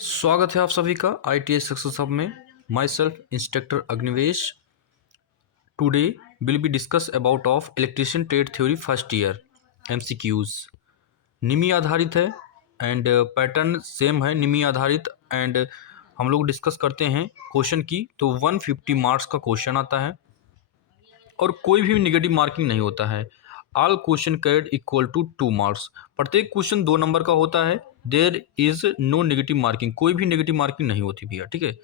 स्वागत है आप सभी का ITS सक्सेस हब में। My self instructor Agnivesh. Today will be discuss about of electrician trade theory first year MCQs। निमी आधारित है एंड पैटर्न सेम है, निमी आधारित। एंड हम लोग डिस्कस करते हैं क्वेश्चन की, तो 150 मार्क्स का क्वेश्चन आता है और कोई भी नेगेटिव मार्किंग नहीं होता है। All question carried equal to 2 marks. प्रत्येक क्वेश्चन 2 नंबर का होता है। There is no negative marking, कोई भी नेगेटिव मार्किंग नहीं होती भैया, ठीक है।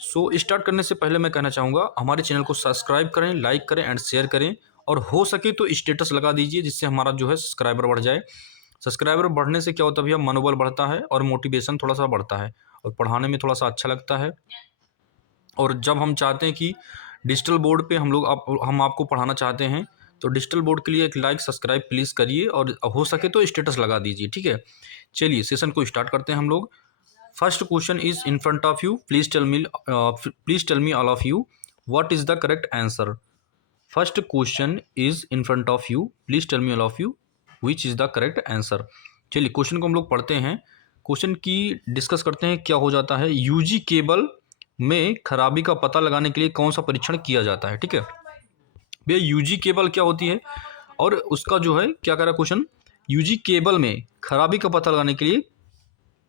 सो स्टार्ट करने से पहले मैं कहना चाहूँगा हमारे चैनल को सब्सक्राइब करें, लाइक करें एंड शेयर करें, और हो सके तो स्टेटस लगा दीजिए जिससे हमारा जो है सब्सक्राइबर बढ़ जाए। सब्सक्राइबर बढ़ने से क्या होता है भैया, मनोबल बढ़ता है और मोटिवेशन थोड़ा सा बढ़ता है और पढ़ाने में थोड़ा सा अच्छा लगता है। और जब हम चाहते हैं कि डिजिटल बोर्ड पे हम आपको पढ़ाना चाहते हैं, तो डिजिटल बोर्ड के लिए एक लाइक सब्सक्राइब प्लीज़ करिए और हो सके तो स्टेटस लगा दीजिए, ठीक है। चलिए सेशन को स्टार्ट करते हैं हम लोग। First question is in front of you, please tell me all of you what is the correct answer. First question is in front of you, please tell me all of you which is the correct answer. चलिए question को हम लोग पढ़ते हैं, question की discuss करते हैं। क्या हो जाता है, यूजी केबल में खराबी का पता लगाने के लिए कौन सा परीक्षण किया जाता है, ठीक है भैया। यूजी केबल क्या होती है और उसका जो है क्या कह रहा है क्वेश्चन, यूजी केबल में खराबी का पता लगाने के लिए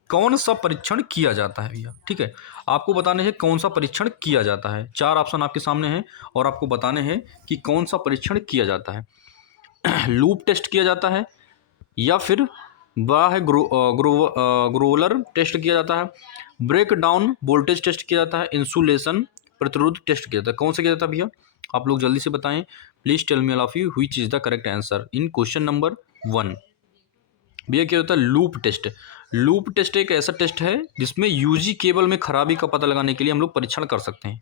कौन सा परीक्षण किया जाता है भैया, ठीक है। आपको बताने हैं कौन सा परीक्षण किया जाता है। 4 ऑप्शन आपके सामने हैं और आपको बताने हैं कि कौन सा परीक्षण किया जाता है। लूप टेस्ट किया जाता है, या फिर वह है ग्रोवलर टेस्ट किया जाता है, ब्रेक डाउन वोल्टेज टेस्ट किया जाता है, इंसुलेशन प्रतिरोध टेस्ट किया जाता है। कौन सा किया जाता है भैया, आप लोग जल्दी से बताएं। Please tell me all of you which is the correct answer in question number 1। भैया क्या होता है, लूप टेस्ट। लूप टेस्ट एक ऐसा टेस्ट है जिसमें यूजी केबल में खराबी का पता लगाने के लिए हम लोग परीक्षण कर सकते हैं।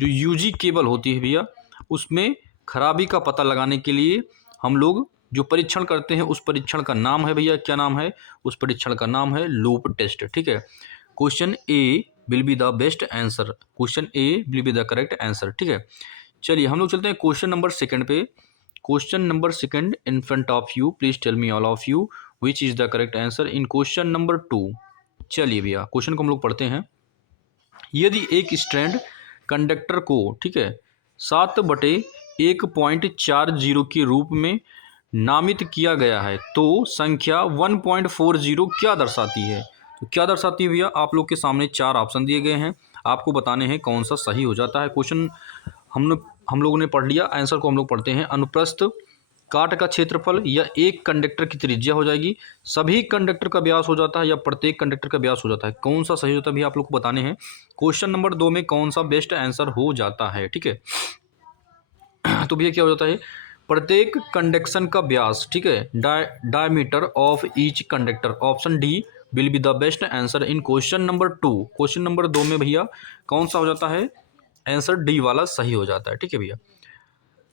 जो यूजी केबल होती है भैया, उसमें खराबी का पता लगाने के लिए हम लोग जो परीक्षण करते हैं, उस परीक्षण का नाम है भैया, क्या नाम है, उस परीक्षण का नाम है लूप टेस्ट, ठीक है। Question A will be the best answer, question A will be the correct answer, ठीक है। चलिए हम लोग चलते हैं क्वेश्चन नंबर 2 पे। Question number 2 in front of you, please tell me all of you which is the correct answer in question number 2। चलिए भैया क्वेश्चन को हम लोग पढ़ते हैं। यदि एक स्ट्रैंड कंडक्टर को, ठीक है, 7/1.40 के रूप में नामित किया गया है, तो संख्या 1.40 क्या दर्शाती है। तो क्या दर्शाती है भैया, आप लोग के सामने 4 ऑप्शन दिए गए हैं, आपको बताने हैं कौन सा सही हो जाता है। क्वेश्चन हम लोगों ने पढ़ लिया, आंसर को हम लोग पढ़ते हैं। अनुप्रस्थ काट का क्षेत्रफल या एक कंडक्टर की त्रिज्या हो जाएगी, सभी कंडक्टर का व्यास हो जाता है, या प्रत्येक कंडक्टर का व्यास हो जाता है। कौन सा सही होता है भी आप लोग को बताने हैं। क्वेश्चन नंबर 2 में कौन सा बेस्ट आंसर हो जाता है, ठीक है। तो भैया क्या हो जाता है, प्रत्येक कंडक्शन का व्यास, ठीक है, diameter of each conductor. Option D will be the best answer in question number 2। Question number 2 में भैया कौन सा हो जाता है, आंसर डी वाला सही हो जाता है, ठीक है भैया।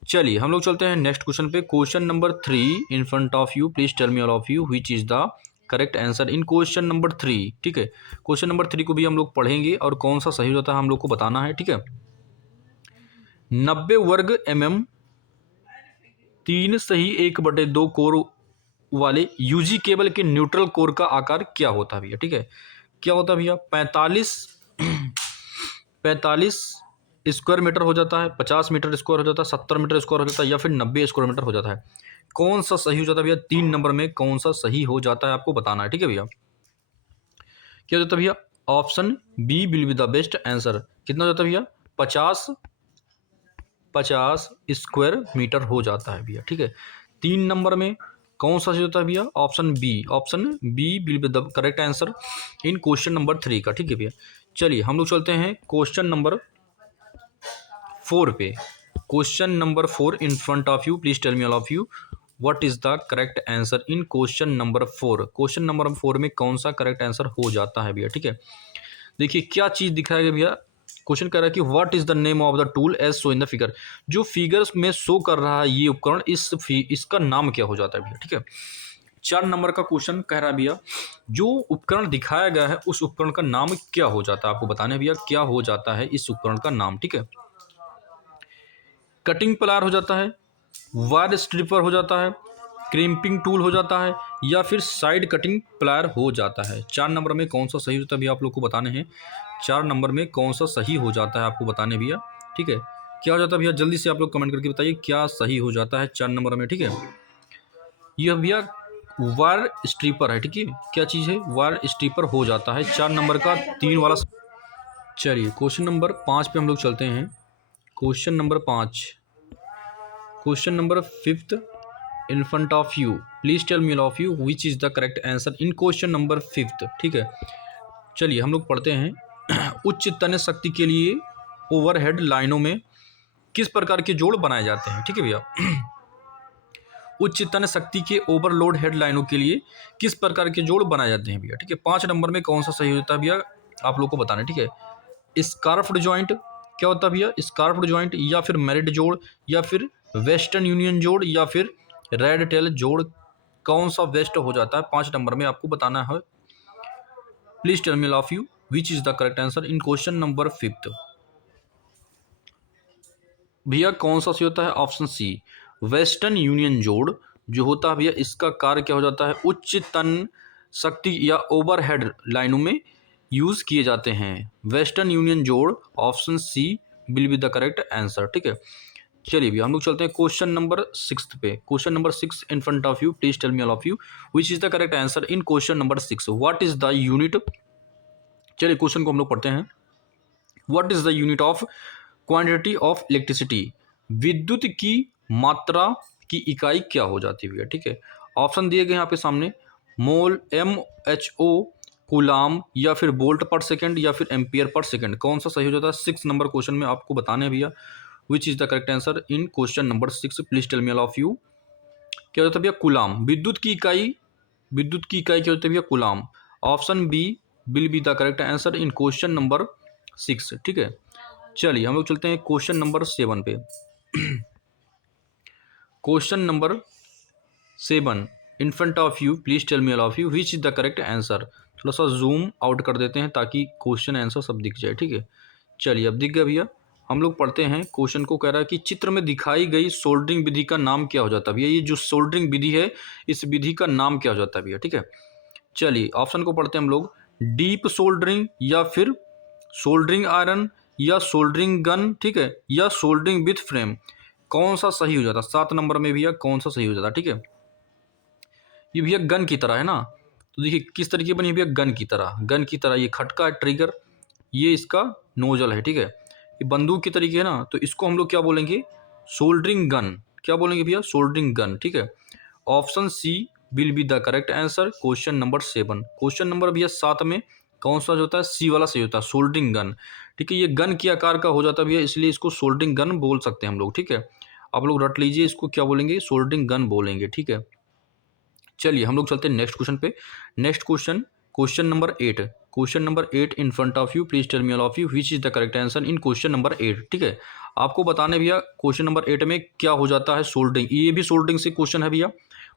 चलिए हम लोग चलते हैं नेक्स्ट क्वेश्चन पे। Question number 3 in front of you, please tell me all of you which is the correct answer in question number 3, ठीक है। क्वेश्चन नंबर 3 को भी हम लोग पढ़ेंगे और कौन सा सही होता है हम लोग को बताना है, ठीक है। 90 वर्ग mm 3 सही 1/2 कोर वाले यूजी केबल के न्यूट्रल कोर का आकार क्या होता है भैया, ठीक है। क्या होता है भैया, 45 स्क्वायर मीटर हो जाता है, 50 मीटर स्क्वायर हो जाता है, 70 मीटर स्क्वायर हो जाता है, या फिर 90 स्क्वायर मीटर हो जाता है। कौन सा सही हो जाता है भैया, 3 नंबर में कौन सा सही हो जाता है आपको बताना है, ठीक है भैया। क्या हो जाता है भैया, option B will be the best answer. कितना हो जाता है भैया, 50 स्क्वायर मीटर हो जाता है भैया, ठीक है। 3 नंबर में कौन सा सही होता है भैया, option B will be the correct answer in question number 3 का, ठीक है भैया। चलिए हम लोग चलते हैं क्वेश्चन नंबर 4 पे। Question number 4 in front of you, please tell me all of you what is the correct answer in question number 4। Question number 4 में कौन सा करेक्ट आंसर हो जाता है भैया, ठीक है। देखिए क्या चीज दिखाया गया भैया, क्वेश्चन कह रहा है कि what is the name of the tool as show in the figure. जो फिगर्स में शो कर रहा है ये उपकरण, इसका नाम क्या हो जाता है भैया, ठीक है। 4 नंबर का क्वेश्चन कह रहा है भैया, जो उपकरण दिखाया गया है उस उपकरण का नाम क्या हो जाता है, आपको बताना है भैया क्या हो जाता है इस उपकरण का नाम, ठीक है। कटिंग प्लायर हो जाता है, वायर स्ट्रिपर हो जाता है, क्रिम्पिंग टूल हो जाता है, या फिर साइड कटिंग प्लायर हो जाता है। 4 नंबर में कौन सा सही होता है भैया आप लोग को बताने हैं। 4 नंबर में कौन सा सही हो जाता है आपको बताने भैया, ठीक है। क्या हो जाता है भैया, जल्दी से आप लोग कमेंट करके बताइए क्या सही हो जाता है 4 नंबर में, ठीक है। यह भैया वायर स्ट्रीपर है, ठीक है। क्या चीज़ है, वायर स्ट्रीपर हो जाता है 4 नंबर का 3 वाला। चलिए क्वेश्चन नंबर 5 पे हम लोग चलते हैं। Question number 5, question number 5 in front of you, please tell me all of you which is the correct answer in question number 5, ठीक है। चलिए हम लोग पढ़ते हैं। उच्च तन्य शक्ति के लिए ओवरहेड लाइनों में किस प्रकार के जोड़ बनाए जाते हैं, ठीक है भैया। उच्च तन्य शक्ति के ओवरलोड हेड लाइनों के लिए किस प्रकार के जोड़ बनाए जाते हैं भैया, ठीक है। 5 नंबर में कौन सा सही होता है भैया आप लोग को बताना है, ठीक है। स्कार्फ्ड जॉइंट क्या होता है भैया, स्कार्फ्ड जॉइंट, या फिर मेरिट जोड़, या फिर वेस्टर्न यूनियन जोड़, या फिर रेड टेल जोड़, कौन सा बेस्ट हो जाता है 5 नंबर में आपको बताना है। Please tell me all of you which is the correct answer in question number 5। भैया कौन सा सही होता है, ऑप्शन सी वेस्टर्न यूनियन जोड़ जो होता है भैया, इसका कार्य क्या हो जाता है, उच्च तन शक्ति या ओवरहेड लाइनों में यूज किए जाते हैं। वेस्टर्न यूनियन जोड़ option C will be the correct answer, ठीक है। चलिए भैया हम लोग चलते हैं क्वेश्चन नंबर 6 पे। Question number 6 in front of you, please tell me all of you which is the correct answer in question number 6, what is the unit. चलिए क्वेश्चन को हम लोग पढ़ते हैं। What is the unit of quantity of electricity, विद्युत की मात्रा की इकाई क्या हो जाती है भैया, ठीक है। ऑप्शन दिए गए हैं आपके सामने, मोल, MHO, कूलाम, या फिर वोल्ट पर सेकंड, या फिर एम्पियर पर सेकंड, कौन सा सही हो जाता है 6 नंबर क्वेश्चन में आपको बताने हैं भैया। Which is the correct answer in question number 6, please tell me all of you. क्या होता है भैया, कूलाम, विद्युत की इकाई, विद्युत की इकाई क्या होती है भैया, coulomb. Option B will be the correct answer in question number 6, ठीक है। चलिए हम लोग चलते हैं क्वेश्चन नंबर 7 पे। Question number 7 in front of you, please tell me all of you which is the correct answer. थोड़ा सा जूम आउट कर देते हैं ताकि क्वेश्चन आंसर सब दिख जाए, ठीक है। चलिए अब दिख गया भैया। हम लोग पढ़ते हैं क्वेश्चन को। कह रहा है कि चित्र में दिखाई गई सोल्डरिंग विधि का नाम क्या हो जाता है भैया, ये जो सोल्डरिंग विधि है इस विधि का नाम क्या हो जाता है भैया, ठीक है। चलिए ऑप्शन को पढ़ते हैं हम लोग, डीप सोल्डरिंग, या फिर सोल्डरिंग आयरन, या सोल्डरिंग गन, ठीक है, या सोल्डरिंग विथ फ्रेम, कौन सा सही हो जाता 7 नंबर में भैया, कौन सा सही हो जाता, ठीक है। ये भैया गन की तरह है ना, तो देखिए किस तरीके बनी है भैया, गन की तरह, गन की तरह। ये खटका है ट्रिगर, ये इसका नोजल है, ठीक है। ये बंदूक की तरीके है ना, तो इसको हम लोग क्या बोलेंगे, सोल्डरिंग गन। क्या बोलेंगे भैया, सोल्डरिंग गन, ठीक है। Option C will be the correct answer question number 7। Question number भैया 7 में कौन सा जो होता है, सी वाला सही होता है, सोल्डरिंग गन, ठीक है। ये गन के आकार का हो जाता है भैया, इसलिए इसको सोल्डरिंग गन बोल सकते हैं हम लोग, ठीक है। आप लोग रट लीजिए, इसको क्या बोलेंगे, सोल्डरिंग गन बोलेंगे, ठीक है। चलिए हम लोग चलते हैं नेक्स्ट क्वेश्चन पे। Next question, question number 8, question number 8 in front of you, please tell me all of you which is the correct answer in question number 8, ठीक है। आपको बताने भैया क्वेश्चन नंबर 8 में क्या हो जाता है, सोल्डरिंग। ये भी सोल्डरिंग से क्वेश्चन है भैया,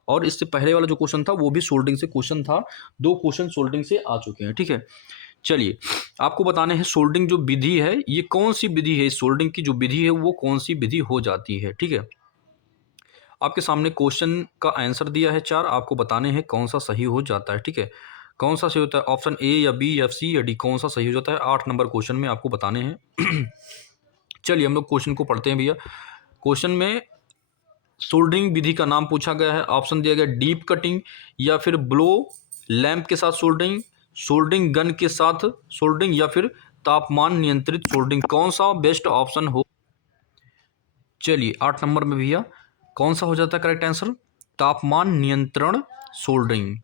और इससे पहले वाला जो क्वेश्चन था वो भी सोल्डरिंग से क्वेश्चन था। 2 क्वेश्चन सोल्डरिंग से आ चुके हैं, ठीक है। चलिए आपको बताने हैं सोल्डरिंग जो विधि है ये कौन सी विधि है, सोल्डरिंग की जो विधि है वो कौन सी विधि हो जाती है, ठीक है। आपके सामने क्वेश्चन का आंसर दिया है 4, आपको बताने हैं कौन सा सही हो जाता है, ठीक है। कौन सा सही होता है, ऑप्शन ए या बी या सी या डी, कौन सा सही हो जाता है 8 नंबर क्वेश्चन में आपको बताने हैं। चलिए हम लोग क्वेश्चन को पढ़ते हैं भैया। क्वेश्चन में सोल्डरिंग विधि का नाम पूछा गया है, ऑप्शन दिया गया डीप कटिंग, या फिर ब्लो लैंप के साथ सोल्डरिंग, सोल्डरिंग गन के साथ सोल्डरिंग, या फिर तापमान नियंत्रित सोल्डरिंग, कौन सा बेस्ट ऑप्शन हो। चलिए 8 नंबर में भैया कौन सा हो जाता है करेक्ट आंसर, तापमान नियंत्रण soldering,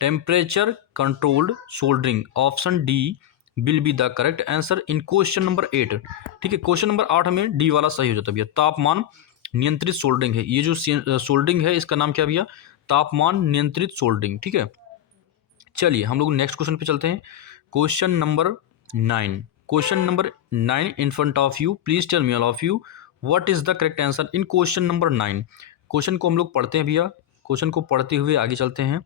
temperature controlled soldering, option D will be the correct answer in question number 8, ठीक है। क्वेश्चन नंबर 8 में डी वाला सही हो जाता है भैया, तापमान नियंत्रित सोल्डरिंग है। ये जो सोल्डरिंग है इसका नाम क्या भैया, तापमान नियंत्रित सोल्डरिंग, ठीक है। चलिए हम लोग नेक्स्ट क्वेश्चन पे चलते हैं। Question number 9, question number 9 in front of you, please tell me all of you what is the correct answer in question number 9। Question को हम लोग पढ़ते हैं भैया, क्वेश्चन को पढ़ते हुए आगे चलते हैं।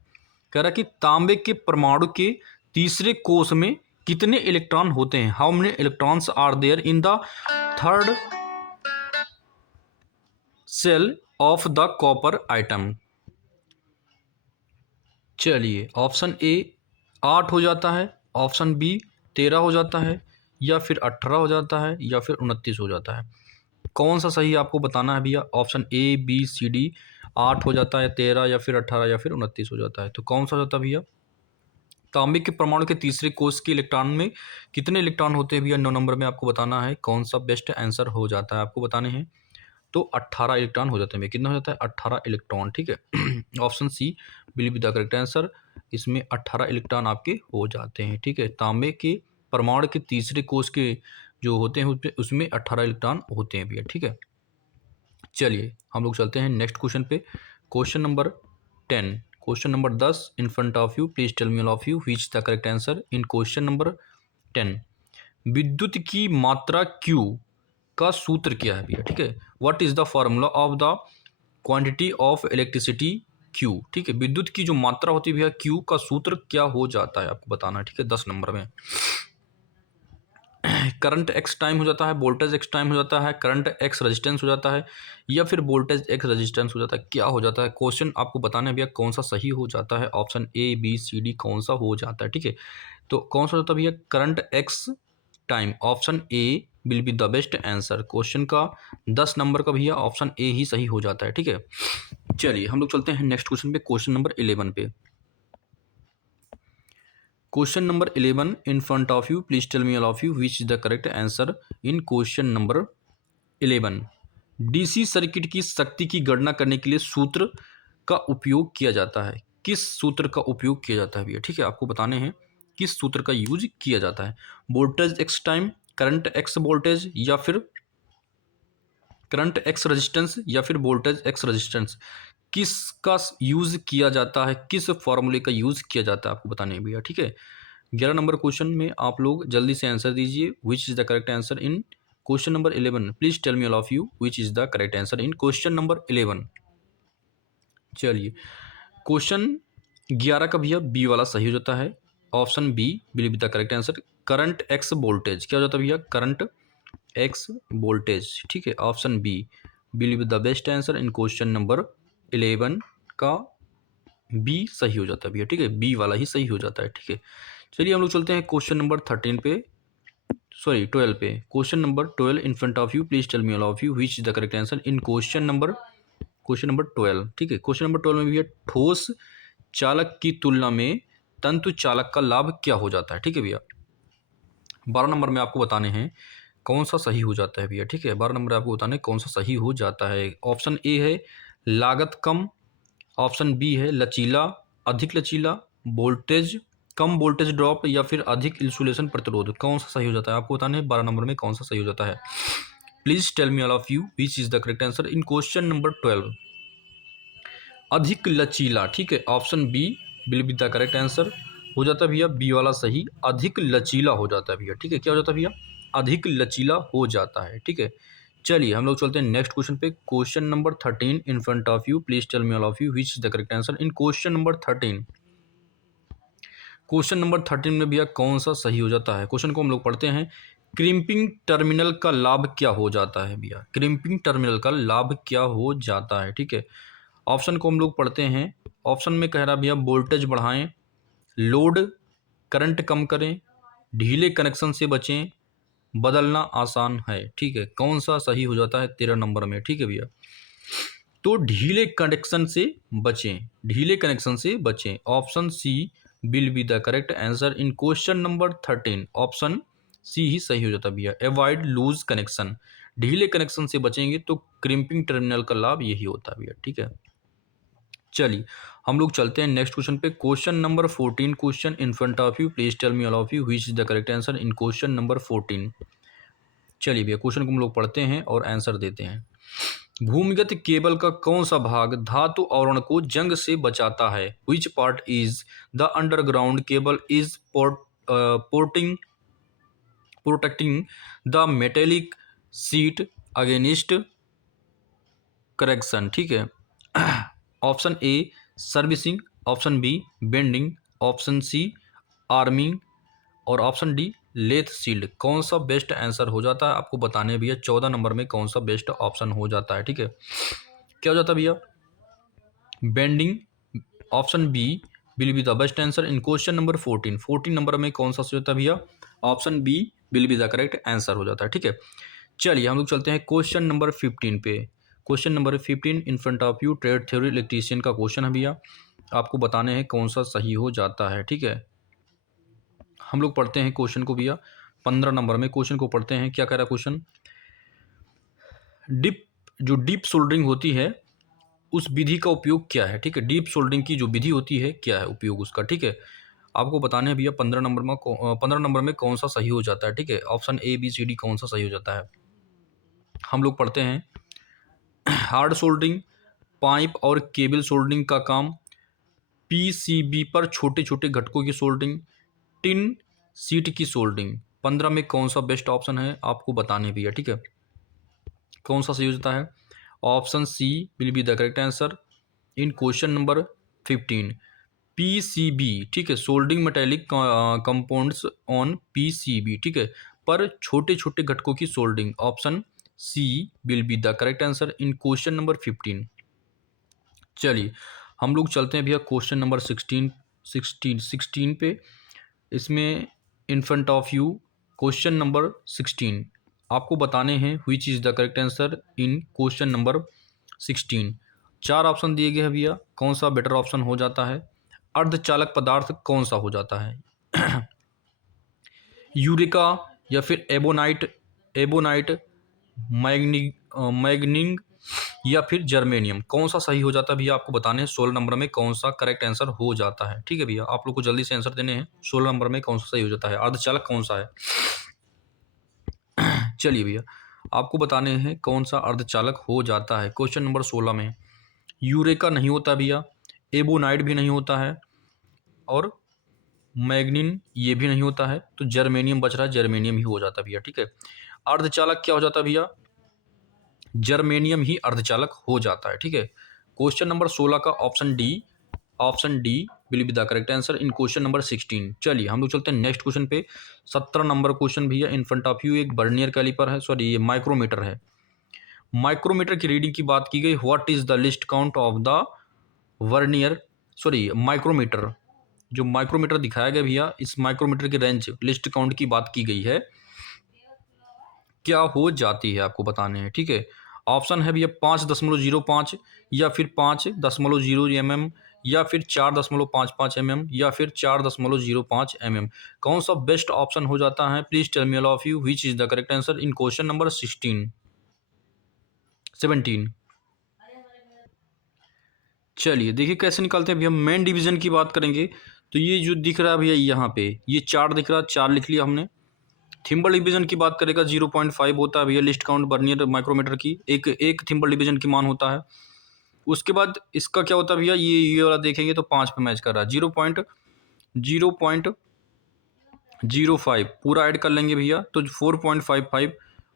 कह रहा है कि तांबे के परमाणु के तीसरे कोष में कितने इलेक्ट्रॉन होते हैं, how many electrons are there in the third cell of the copper item. चलिए ऑप्शन ए 8 हो जाता है, ऑप्शन बी 13 हो जाता है, या फिर 18 हो जाता है, या फिर 29 हो जाता है। कौन सा सही आपको बताना है भैया? Option A B C D 8 हो जाता है, 13 या फिर 18 या फिर 29 हो जाता है। तो कौन सा हो जाता है भैया? तांबे के परमाणु के तीसरे कोष के इलेक्ट्रॉन में कितने इलेक्ट्रॉन होते हैं भैया? 9 नंबर में आपको बताना है कौन सा बेस्ट आंसर हो जाता है, आपको बताने हैं। तो 18 इलेक्ट्रॉन हो जाते हैं भैया। कितना हो जाता है? 18 इलेक्ट्रॉन, ठीक है। Option C will be the correct answer. इसमें 18 इलेक्ट्रॉन आपके हो जाते हैं, ठीक है। तांबे के परमाणु के तीसरे कोष के जो होते हैं उसमें 18 इलेक्ट्रॉन होते हैं भैया, ठीक है। चलिए हम लोग चलते हैं नेक्स्ट क्वेश्चन पे। Question number 10, question number 10 in front of you, please tell me all of you which the correct answer in question number 10। विद्युत की मात्रा Q का सूत्र क्या है भैया? ठीक है। What is the formula of the quantity of electricity Q? ठीक है, विद्युत की जो मात्रा होती है भैया Q का सूत्र क्या हो जाता है, आपको बताना है, ठीक है। 10 नंबर में करंट एक्स टाइम हो जाता है, वोल्टेज एक्स टाइम हो जाता है, करंट एक्स रेजिस्टेंस हो जाता है, या फिर वोल्टेज एक्स रेजिस्टेंस हो जाता है। क्या हो जाता है? क्वेश्चन आपको बताना है भैया कौन सा सही हो जाता है। Option A B C D कौन सा हो जाता है, ठीक है। तो कौन सा होता है भैया? Current x time. Option A will be the best answer. Question का 10 नंबर का भैया ऑप्शन ए ही सही हो जाता है, ठीक है। चलिए हम लोग चलते हैं नेक्स्ट क्वेश्चन पे, क्वेश्चन नंबर 11 पे। Question number 11 in front of you, please tell me all of you which is the correct answer in question number 11। DC circuit की शक्ति की गणना करने के लिए सूत्र का उपयोग किया जाता है। किस सूत्र का उपयोग किया जाता है भैया? ठीक है, आपको बताने हैं किस सूत्र का यूज किया जाता है। Voltage x time, current X voltage, या फिर करंट एक्स रेजिस्टेंस, या फिर वोल्टेज एक्स रेजिस्टेंस। किसका यूज किया जाता है, किस फॉर्मूले का यूज किया जाता है, आपको बताने हैं भैया, ठीक है। 11 नंबर क्वेश्चन में आप लोग जल्दी से आंसर दीजिए। Which is the correct answer in question number 11? Please tell me all of you which is the correct answer in question number 11। चलिए क्वेश्चन 11 का भैया बी वाला सही हो जाता है। Option B will be the correct answer. Current X voltage क्या हो जाता है भैया? करंट एक्स वोल्टेज, ठीक है। Option B will be the best answer in question number 11 का बी सही हो जाता है भैया, ठीक है। बी वाला ही सही हो जाता है, ठीक है। चलिए हम लोग चलते हैं क्वेश्चन नंबर 13 पे, सॉरी 12 पे। Question number 12 in front of you, please tell me all of you which is the correct answer in question number 12, ठीक है। क्वेश्चन नंबर 12 में भैया ठोस चालक की तुलना में तंतु चालक का लाभ क्या हो जाता है, ठीक है भैया। 12 नंबर में आपको बताने हैं कौन सा सही हो जाता है भैया, ठीक है। 12 नंबर आपको बताने कौन सा सही हो जाता है। ऑप्शन ए है लागत कम, ऑप्शन बी है लचीला, अधिक लचीला, वोल्टेज कम वोल्टेज ड्रॉप, या फिर अधिक इंसुलेशन प्रतिरोध। कौन सा सही हो जाता है, आपको बताना है 12 नंबर में कौन सा सही हो जाता है। Please tell me all of you which is the correct answer in question number 12। अधिक लचीला, ठीक है। Option B will be the correct answer हो जाता है भैया, बी वाला सही। अधिक लचीला हो जाता है भैया, ठीक है। क्या हो जाता है भैया? अधिक लचीला हो जाता है, ठीक है। चलिए हम लोग चलते हैं नेक्स्ट क्वेश्चन पे। Question number 13 in front of you, please tell me all of you which is the correct answer in question number 13। Question number 13 में भैया कौन सा सही हो जाता है? क्वेश्चन को हम लोग पढ़ते हैं। क्रिम्पिंग टर्मिनल का लाभ क्या हो जाता है भैया? क्रिम्पिंग टर्मिनल का लाभ क्या हो जाता है, ठीक है। ऑप्शन को हम लोग पढ़ते हैं। ऑप्शन में कह रहा भैया वोल्टेज बढ़ाएं, लोड करंट कम करें, ढीले कनेक्शन से बचें, बदलना आसान है, ठीक है। कौन सा सही हो जाता है 13 नंबर में, ठीक है भैया। तो ढीले कनेक्शन से बचें, ढीले कनेक्शन से बचें। Option C will be the correct answer in question number 13। Option C ही सही हो जाता है भैया, अवॉइड लूज कनेक्शन। ढीले कनेक्शन से बचेंगे तो क्रिम्पिंग टर्मिनल का लाभ यही होता है भैया, ठीक है। चलिए हम लोग चलते हैं नेक्स्ट क्वेश्चन पे। Question number 14 question in front of you, please tell me all of you which is the correct answer in question number 14। चलिए भैया क्वेश्चन को हम लोग पढ़ते हैं और आंसर देते हैं। भूमिगत केबल का कौन सा भाग धातु आवरण को जंग से बचाता है? Which part is the underground cable is porting protecting the metallic sheath against correction, ठीक है। Option A servicing, option B bending, option C arming, और ऑप्शन डी लेथ सील्ड। कौन सा बेस्ट आंसर हो जाता है, आपको बताने भैया 14 नंबर में कौन सा बेस्ट ऑप्शन हो जाता है, ठीक है। क्या हो जाता है भैया? Bending, option B will be the best answer in question number 14। 14 number में कौन सा सही होता है भैया? Option B will be the correct answer हो जाता है। ठीक है, चलिए हम लोग चलते हैं क्वेश्चन नंबर 15 पे। Question number 15 in front of you, trade theory electrician का क्वेश्चन है भैया। आपको बताने हैं कौन सा सही हो जाता है। ठीक है, हम लोग पढ़ते हैं क्वेश्चन को भैया। 15 नंबर में क्वेश्चन को पढ़ते हैं। क्या कह रहा है क्वेश्चन? डीप सोल्डरिंग होती है उस विधि का उपयोग क्या है? ठीक है, डीप सोल्डरिंग की जो विधि होती है क्या है उपयोग उसका? ठीक है, आपको बताने हैं भैया 15 नंबर में कौन सा सही हो जाता है। ठीक है, option A B C D कौन सा सही हो जाता है। हम लोग पढ़ते हैं हार्ड सोल्डरिंग, पाइप और केबल सोल्डरिंग का काम, पीसीबी पर छोटे छोटे घटकों की सोल्डरिंग, टिन सीट की सोल्डरिंग। 15 में कौन सा बेस्ट ऑप्शन है आपको बताने भैया। ठीक है, कौन सा सही हो जाता है? Option C will be the correct answer in question number 15। PCB, ठीक है, soldering metallic compounds on PCB, ठीक है, पर छोटे छोटे घटकों की soldering. Option C will be the correct answer in question number 15। चलिए हम लोग चलते हैं भैया क्वेश्चन नंबर 16 पे। इसमें इन front of you question number 16 आपको बताने हैं which is the correct answer in question number 16। 4 option दिए गए हैं भैया, कौन सा बेटर ऑप्शन हो जाता है? अर्धचालक पदार्थ कौन सा हो जाता है? यूरेका या फिर एबोनाइट, मैग्नीग या फिर जर्मेनियम, कौन सा सही हो जाता है भैया? आपको बताने हैं 16 नंबर में कौन सा करेक्ट आंसर हो जाता है। ठीक है भैया, आप लोग को जल्दी से आंसर देने हैं। 16 नंबर में कौन सा सही हो जाता है? अर्धचालक कौन सा है? चलिए भैया आपको बताने हैं कौन सा अर्धचालक हो जाता है। क्वेश्चन नंबर 16 में यूरेका नहीं होता भैया, एबोनाइट भी नहीं होता है, और मैग्नीन ये भी नहीं होता है, तो जर्मेनियम बच रहा है, जर्मेनियम ही हो जाता है भैया। ठीक है, अर्धचालक क्या हो जाता है भैया? जर्मेनियम ही अर्धचालक हो जाता है। ठीक है, क्वेश्चन नंबर 16 का option D will be the correct answer in question number 16। चलिए हम लोग चलते हैं नेक्स्ट क्वेश्चन पे। 17 नंबर क्वेश्चन भैया इन फ्रंट ऑफ यू एक वर्नियर कैलिपर है, सॉरी ये माइक्रोमीटर है। माइक्रोमीटर की रीडिंग की बात की गई, what is the least count of the vernier, sorry micrometer, जो माइक्रोमीटर दिखाया गया भैया, इस माइक्रोमीटर की रेंज लिस्ट काउंट की बात की गई है, क्या हो जाती है आपको बताने हैं। ठीक है, ऑप्शन है भैया 5.05 या फिर 5.0 mm या फिर 4.55 mm या फिर 4.05 mm। कौन सा बेस्ट ऑप्शन हो जाता है? Please tell me all of you which is the correct answer in question number 17। चलिए देखिए कैसे निकालते हैं भैया। मेन डिवीजन की बात करेंगे तो ये जो दिख रहा है भैया यहाँ पे, ये 4 दिख रहा है, 4 लिख लिया हमने। थिम्बल डिवीजन की बात करेगा 0.5 होता है भैया लिस्ट काउंट वर्नियर माइक्रोमीटर की, एक थिम्बल डिवीजन की मान होता है। उसके बाद इसका क्या होता है भैया, ये वाला देखेंगे तो 5 पे मैच कर रहा है, 0.05 पूरा ऐड कर लेंगे भैया तो 4.55।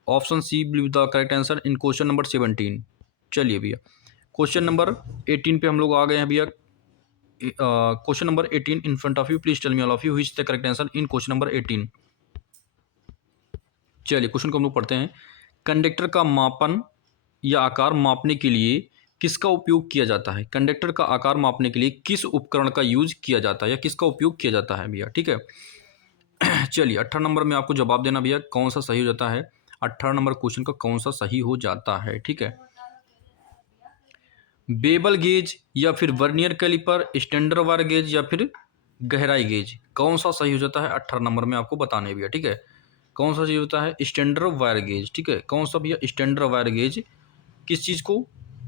Option C will be the correct answer in question number 17। चलिए भैया क्वेश्चन नंबर 18 पे हम लोग आ गए हैं भैया। Question number 18 in front of you, please tell me all of you which is the correct answer in question number 18। चलिए question को हम लोग पढ़ते हैं। कंडक्टर का मापन या आकार मापने के लिए किसका उपयोग किया जाता है? कंडक्टर का आकार मापने के लिए किस उपकरण का यूज किया जाता है या किसका उपयोग किया जाता है भैया? ठीक है, चलिए 18 नंबर में आपको जवाब देना भैया कौन सा सही हो जाता है। 18 नंबर क्वेश्चन का कौन सा सही हो जाता है? ठीक है, बेबल गेज या फिर vernier caliper, standard wire gauge या फिर गहराई गेज, कौन सा सही हो जाता है? 18 नंबर में आपको बताने भैया। ठीक है, कौन सा चीज़ होता है? Standard wire gauge. ठीक है, कौन सा भैया? Standard wire gauge. किस चीज़ को?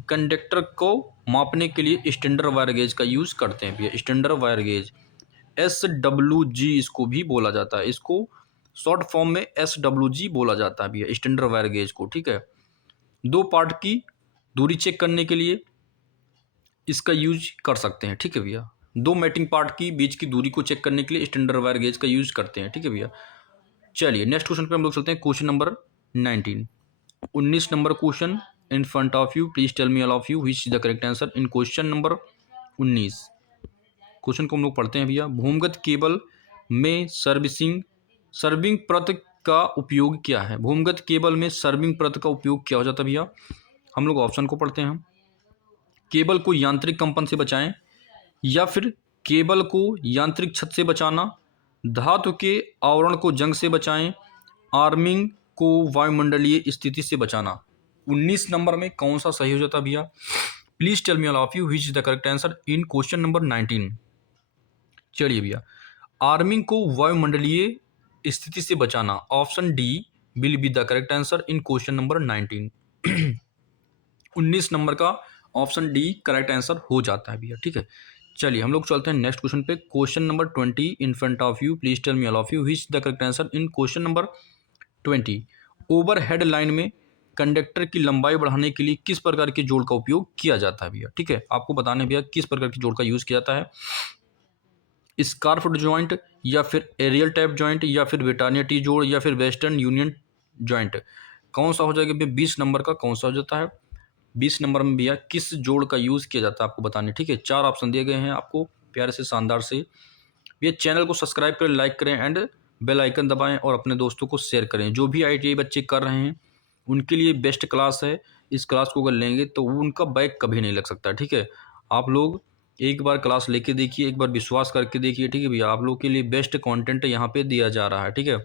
कंडक्टर को मापने के लिए स्टैंडर्ड वायर गेज का यूज़ करते हैं भैया। स्टैंडर्ड वायर गेज SWG इसको भी बोला जाता है, इसको शॉर्ट फॉर्म में SWG बोला जाता है भैया स्टैंडर्ड वायर गेज को। ठीक है, 2 पार्ट की दूरी चेक करने के लिए इसका यूज कर सकते हैं। ठीक है भैया, 2 मैटिंग पार्ट की बीच की दूरी को चेक करने के लिए स्टैंडर्ड वायर गेज का यूज करते हैं। ठीक है भैया, चलिए नेक्स्ट क्वेश्चन पे हम लोग चलते हैं। Question number 19 number question in front of you, please tell me all of you which is the correct answer in question number 19। Question को हम लोग पढ़ते हैं भैया। भूमिगत केबल में सर्विंग परत का उपयोग क्या है? भूमिगत केबल में सर्विंग परत का उपयोग क्या हो जाता है भैया? हम लोग ऑप्शन को पढ़ते हैं। केबल को यांत्रिक कंपन से बचाएं या फिर केबल को यांत्रिक क्षत से बचाना, धातु के आवरण को जंग से बचाएं, आर्मिंग को वायुमंडलीय स्थिति से बचाना। 19 नंबर में कौन सा सही हो जाता भैया? Please tell me all of you which is the correct answer in question number 19। चलिए भैया, आर्मिंग को वायुमंडलीय स्थिति से बचाना, option D will be the correct answer in question number 19। 19 number का ऑप्शन डी करेक्ट आंसर हो जाता है भैया, ठीक है। चलिए हम लोग चलते हैं नेक्स्ट क्वेश्चन पे। Question number 20 in front of you, please tell me all of you which the correct answer in question number 20। Overhead line में कंडक्टर की लंबाई बढ़ाने के लिए किस प्रकार के जोड़ का उपयोग किया जाता है भैया, ठीक है। आपको बताने भैया किस प्रकार के जोड़ का यूज किया जाता है। स्कार्फ जॉइंट, या फिर एरियल टैप जॉइंट, या फिर ब्रिटानिया टी जोड़, या फिर वेस्टर्न यूनियन जॉइंट। कौन सा हो जाएगा भैया? 20 नंबर का कौन सा हो जाता है? 20 नंबर में भैया किस जोड़ का यूज़ किया जाता है आपको बताने, ठीक है। 4 ऑप्शन दिए गए हैं आपको प्यारे से शानदार से। भैया चैनल को सब्सक्राइब करें, लाइक करें एंड बेल आइकन दबाएं और अपने दोस्तों को शेयर करें। जो भी ITI बच्चे कर रहे हैं उनके लिए बेस्ट क्लास है। इस क्लास को अगर लेंगे तो उनका बैक कभी नहीं लग सकता, ठीक है। आप लोग एक बार क्लास लेके देखिए, एक बार विश्वास करके देखिए, ठीक है भैया। आप लोग के लिए बेस्ट कंटेंट यहाँ पे दिया जा रहा है, ठीक है।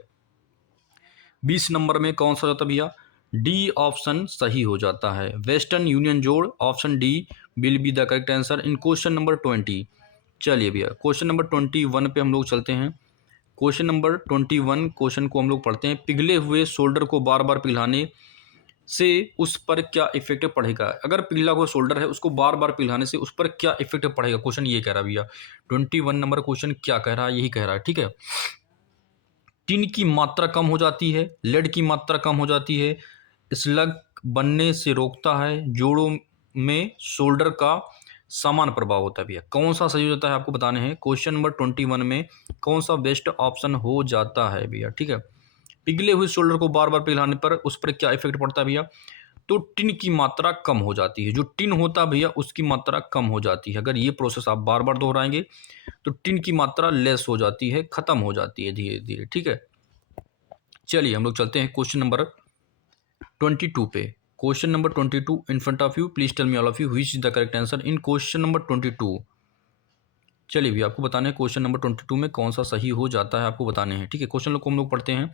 20 नंबर में कौन सा जाता भैया? डी ऑप्शन सही हो जाता है, वेस्टर्न यूनियन जोड़। Option D will be the correct answer in question number 20। चलिए भैया क्वेश्चन नंबर 21 पे हम लोग चलते हैं। क्वेश्चन नंबर 21 क्वेश्चन को हम लोग पढ़ते हैं। पिघले हुए शोल्डर को बार बार पिघलाने से उस पर क्या इफेक्ट पड़ेगा? अगर पिघला हुआ शोल्डर है उसको बार बार पिघलाने से उस पर क्या इफेक्ट पड़ेगा? क्वेश्चन ये कह रहा है भैया। 21 नंबर क्वेश्चन क्या कह रहा है? यही कह रहा है, ठीक है। टिन की मात्रा कम हो जाती है, लेड की मात्रा कम हो जाती है, स्लग बनने से रोकता है, जोड़ों में शोल्डर का समान प्रभाव होता है भैया। कौन सा सही हो जाता है आपको बताने हैं। क्वेश्चन नंबर 21 में कौन सा बेस्ट ऑप्शन हो जाता है भैया, ठीक है। पिघले हुए शोल्डर को बार बार पिघलाने पर उस पर क्या इफेक्ट पड़ता है भैया? तो टिन की मात्रा कम हो जाती है। जो टिन होता है भैया उसकी मात्रा कम हो जाती है। अगर ये प्रोसेस आप बार बार दोहराएंगे तो टिन की मात्रा लेस हो जाती है, खत्म हो जाती है धीरे धीरे, ठीक है। चलिए हम लोग चलते हैं क्वेश्चन नंबर 22 पे। Question number 22 in front of you, please tell me all of you which is the correct answer in question number 22। चलिए भी आपको बताने हैं क्वेश्चन नंबर 22 में कौन सा सही हो जाता है आपको बताने हैं, ठीक है। क्वेश्चन को हम लोग पढ़ते हैं।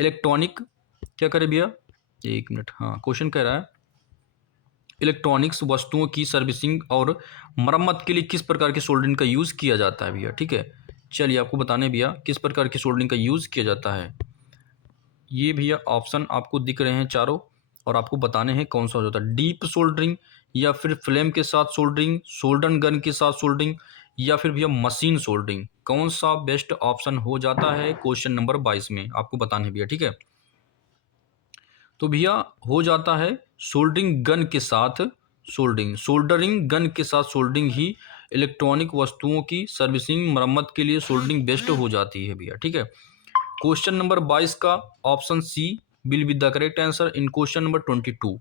इलेक्ट्रॉनिक क्या करें भैया, एक मिनट, हाँ क्वेश्चन कह रहा है इलेक्ट्रॉनिक्स वस्तुओं की सर्विसिंग और मरम्मत के लिए किस प्रकार के सोल्डरिंग का यूज़ किया जाता है भैया, ठीक है। चलिए आपको बताने भैया किस प्रकार की सोल्डरिंग का यूज़ किया जाता है। ये भैया ऑप्शन आपको दिख रहे हैं चारों और आपको बताने हैं कौन सा हो जाता है। डीप सोल्डरिंग, या फिर फ्लेम के साथ सोल्डरिंग, सोल्डर गन के साथ सोल्डरिंग, या फिर भैया मशीन सोल्डरिंग। कौन सा बेस्ट ऑप्शन हो जाता है क्वेश्चन नंबर 22 में आपको बताने भैया, ठीक है। तो भैया हो जाता है सोल्डरिंग गन के साथ सोल्डरिंग, सोल्डरिंग गन के साथ सोल्डरिंग ही इलेक्ट्रॉनिक वस्तुओं की सर्विसिंग मरम्मत के लिए सोल्डरिंग बेस्ट हो जाती है भैया, ठीक है। क्वेश्चन नंबर 22 का option C will be the correct answer in question number 22।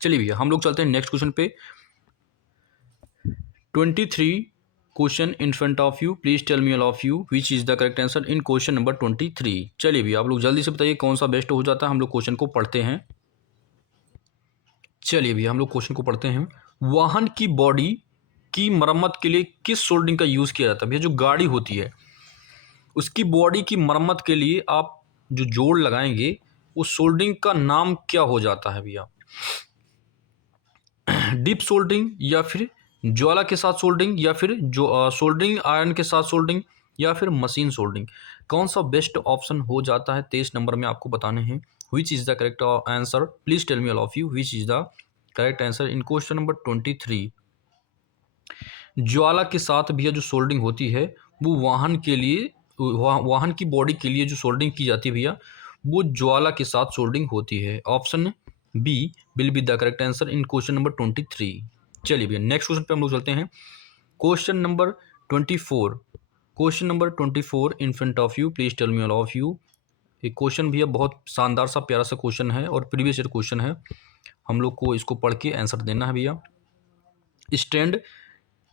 चलिए भैया हम लोग चलते हैं नेक्स्ट क्वेश्चन पे। 23 question in front of you, please tell me all of you which is the correct answer in question number 23। चलिए भैया आप लोग जल्दी से बताइए कौन सा बेस्ट हो जाता है। हम लोग क्वेश्चन को पढ़ते हैं। चलिए भैया हम लोग क्वेश्चन को पढ़ते हैं। वाहन की बॉडी की मरम्मत के लिए किस सोल्डरिंग का यूज़ किया जाता है भैया? जो गाड़ी होती है उसकी बॉडी की मरम्मत के लिए आप जो जोड़ लगाएंगे उस सोल्डरिंग का नाम क्या हो जाता है भैया? डीप सोल्डरिंग, या फिर ज्वाला के साथ सोल्डरिंग, या फिर जो सोल्डरिंग आयरन के साथ सोल्डरिंग, या फिर मशीन सोल्डरिंग। कौन सा बेस्ट ऑप्शन हो जाता है 23 नंबर में आपको बताने हैं। Which is the correct answer, please tell me all of you which is the correct answer in question number 23। ज्वाला के साथ भैया जो सोल्डरिंग होती है वो वाहन के लिए, वाहन की बॉडी के लिए जो सोल्डरिंग की जाती है भैया वो ज्वाला के साथ सोल्डरिंग होती है। Option B will be the correct answer in question number 23। चलिए भैया नेक्स्ट क्वेश्चन पे हम लोग चलते हैं। Question number 24, question number 24 in front of you, please tell me all of you. ये क्वेश्चन भैया बहुत शानदार सा प्यारा सा क्वेश्चन है और प्रीवियस ईयर क्वेश्चन है। हम लोग को इसको पढ़ के आंसर देना है भैया। स्टैंड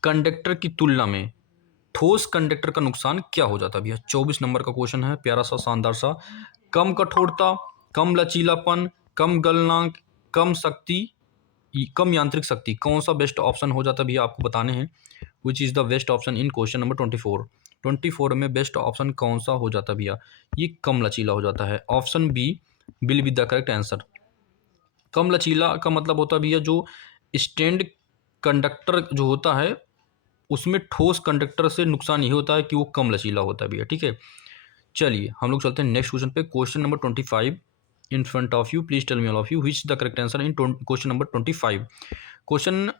कंडक्टर की तुलना में ठोस कंडक्टर का नुकसान क्या हो जाता है भैया? 24 नंबर का क्वेश्चन है, प्यारा सा शानदार सा। कम कठोरता, कम लचीलापन, कम गलनांक, कम शक्ति, कम यांत्रिक शक्ति। कौन सा बेस्ट ऑप्शन हो जाता है भैया आपको बताने हैं। Which is the best option in question number 24। 24 में बेस्ट ऑप्शन कौन सा हो जाता है भैया? ये कम लचीला हो जाता है। Option B will be the correct answer. कम लचीला का मतलब होता है भैया जो स्टैंड कंडक्टर जो होता है उसमें ठोस कंडक्टर से नुकसान ये होता है कि वो कम लचीला होता है भैया, ठीक है। चलिए हम लोग चलते हैं नेक्स्ट क्वेश्चन पे। Question number 25 in front of you, please tell me all of you which the correct answer in question number 25। Question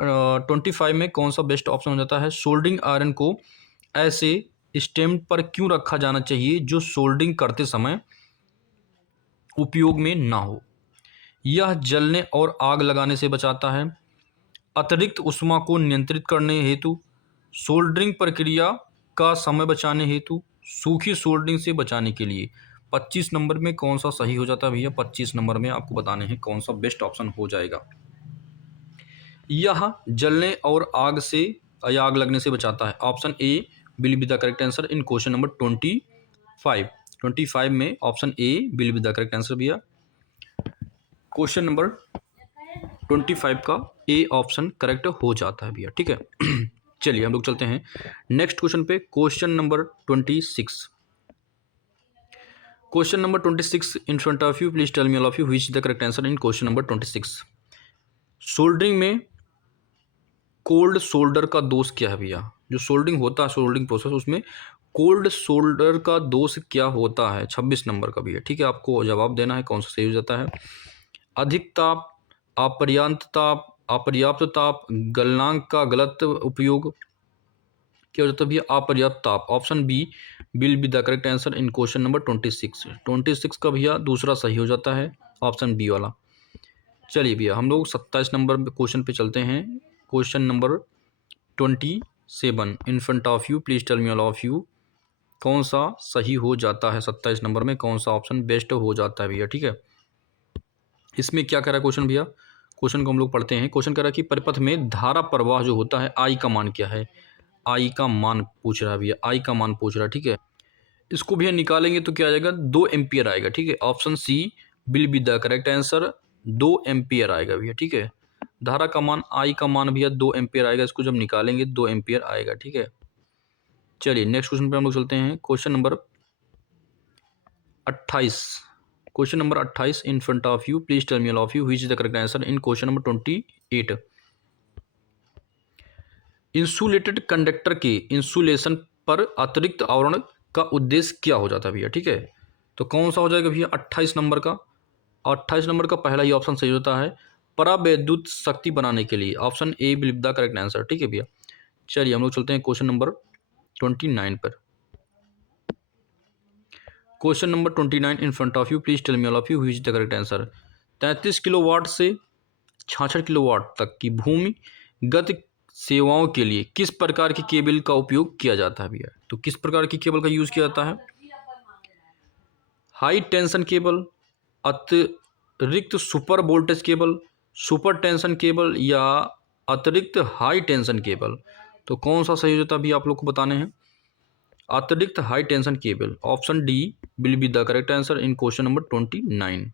25 में कौन सा बेस्ट ऑप्शन हो जाता है? सोल्डरिंग आयरन को ऐसे स्टेम पर क्यों रखा जाना चाहिए जो सोल्डरिंग करते समय उपयोग में ना हो? यह जलने और आग लगाने से बचाता है, अतिरिक्त ऊष्मा को नियंत्रित करने हेतु, सोल्डरिंग प्रक्रिया का समय बचाने हेतु, सूखी सोल्डरिंग से बचाने के लिए। 25 नंबर में कौन सा सही हो जाता है भैया? 25 नंबर में आपको बताने हैं कौन सा बेस्ट ऑप्शन हो जाएगा। यह जलने और आग से या आग लगने से बचाता है। Option A will be the correct answer in question number 25। 25 में option A will be the correct answer भैया। क्वेश्चन नंबर 25 का ए ऑप्शन करेक्ट हो जाता है भैया, ठीक है। चलिए हम लोग चलते हैं नेक्स्ट क्वेश्चन पे। Question number 26। Question number 26 in front of you, please tell me all of you which the correct answer in question number 26। Soldering में कोल्ड सोल्डर का दोष क्या है भैया? जो सोल्डरिंग होता है, सोल्डरिंग प्रोसेस, उसमें कोल्ड सोल्डर का दोष क्या होता है? 26 नंबर का भैया, ठीक है। आपको जवाब देना है कौन सा सही हो जाता है। अधिक ताप, अपर्याप्त ताप, गलनांक का गलत उपयोग, क्या हो जाता है भैया? अपर्याप्त ताप। Option B will be the correct answer in question number 26। 26 का भैया दूसरा सही हो जाता है, ऑप्शन बी वाला। चलिए भैया हम लोग 27 नंबर क्वेश्चन पे चलते हैं। Question number 27 in front of you, please tell me all of you कौन सा सही हो जाता है? 27 नंबर में कौन सा ऑप्शन बेस्ट हो जाता है भैया, ठीक है। इसमें क्या कह रहा है क्वेश्चन भैया? क्वेश्चन को हम लोग पढ़ते हैं। क्वेश्चन कह रहा है कि परिपथ में धारा प्रवाह जो होता है आई का मान क्या है? आई का मान पूछ रहा है भैया, आई का मान पूछ रहा है, ठीक है। इसको भैया निकालेंगे तो क्या आ जाएगा? 2 एम्पियर आएगा, ठीक है। Option C will be the correct answer. 2 ampere आएगा भैया, ठीक है। धारा का मान, आई का मान भैया 2 एम्पियर आएगा। इसको जब निकालेंगे 2 एम्पियर आएगा, ठीक है। चलिए नेक्स्ट क्वेश्चन पे हम लोग चलते हैं। Question number 28। Question number 28 in front of you, please tell me all of you which is the correct answer in question number 28। Insulated conductor के इंसुलेशन पर अतिरिक्त आवरण का उद्देश्य क्या हो जाता है भैया, ठीक है। तो कौन सा हो जाएगा भैया 28 नंबर का? 28 नंबर का पहला ही ऑप्शन सही होता है, परावैद्युत शक्ति बनाने के लिए। Option A will be the correct answer, ठीक है भैया। चलिए हम लोग चलते हैं क्वेश्चन नंबर 29 पर। Question number 29 in front of you, please tell me all of you which is the correct answer. 33 kilowatt से 66 किलोवाट तक की भूमिगत सेवाओं के लिए किस प्रकार की केबल का उपयोग किया जाता है भैया? तो किस प्रकार की केबल का यूज किया जाता है? हाई टेंशन केबल, अतिरिक्त super voltage cable, super tension cable या अतिरिक्त हाई टेंशन केबल। तो कौन सा सही हो जाता है अभी आप लोग को बताने हैं। अतिरिक्त high tension cable, option D will be the correct answer in question number 29।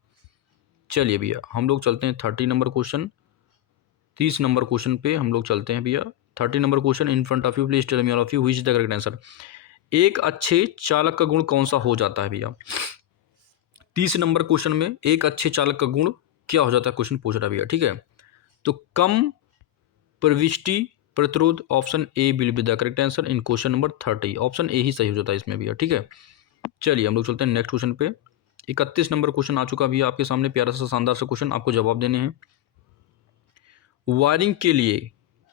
चलिए भैया हम लोग चलते हैं 30 नंबर क्वेश्चन, 30 नंबर क्वेश्चन पे हम लोग चलते हैं भैया। 30 number question in front of you, please tell me all of you which is the correct answer. एक अच्छे चालक का गुण कौन सा हो जाता है भैया? 30 नंबर क्वेश्चन में एक अच्छे चालक का गुण क्या हो जाता है क्वेश्चन पूछ रहा है भैया, ठीक है। तो कम प्रविष्टि प्रतिरोध, option A will be the correct answer in question number 30। Option A ही सही हो जाता है इसमें भैया, ठीक है। चलिए हम लोग चलते हैं नेक्स्ट क्वेश्चन पे। 31 नंबर क्वेश्चन आ चुका भैया आपके सामने, प्यारा सा शानदार सा क्वेश्चन, आपको जवाब देने हैं। वायरिंग के लिए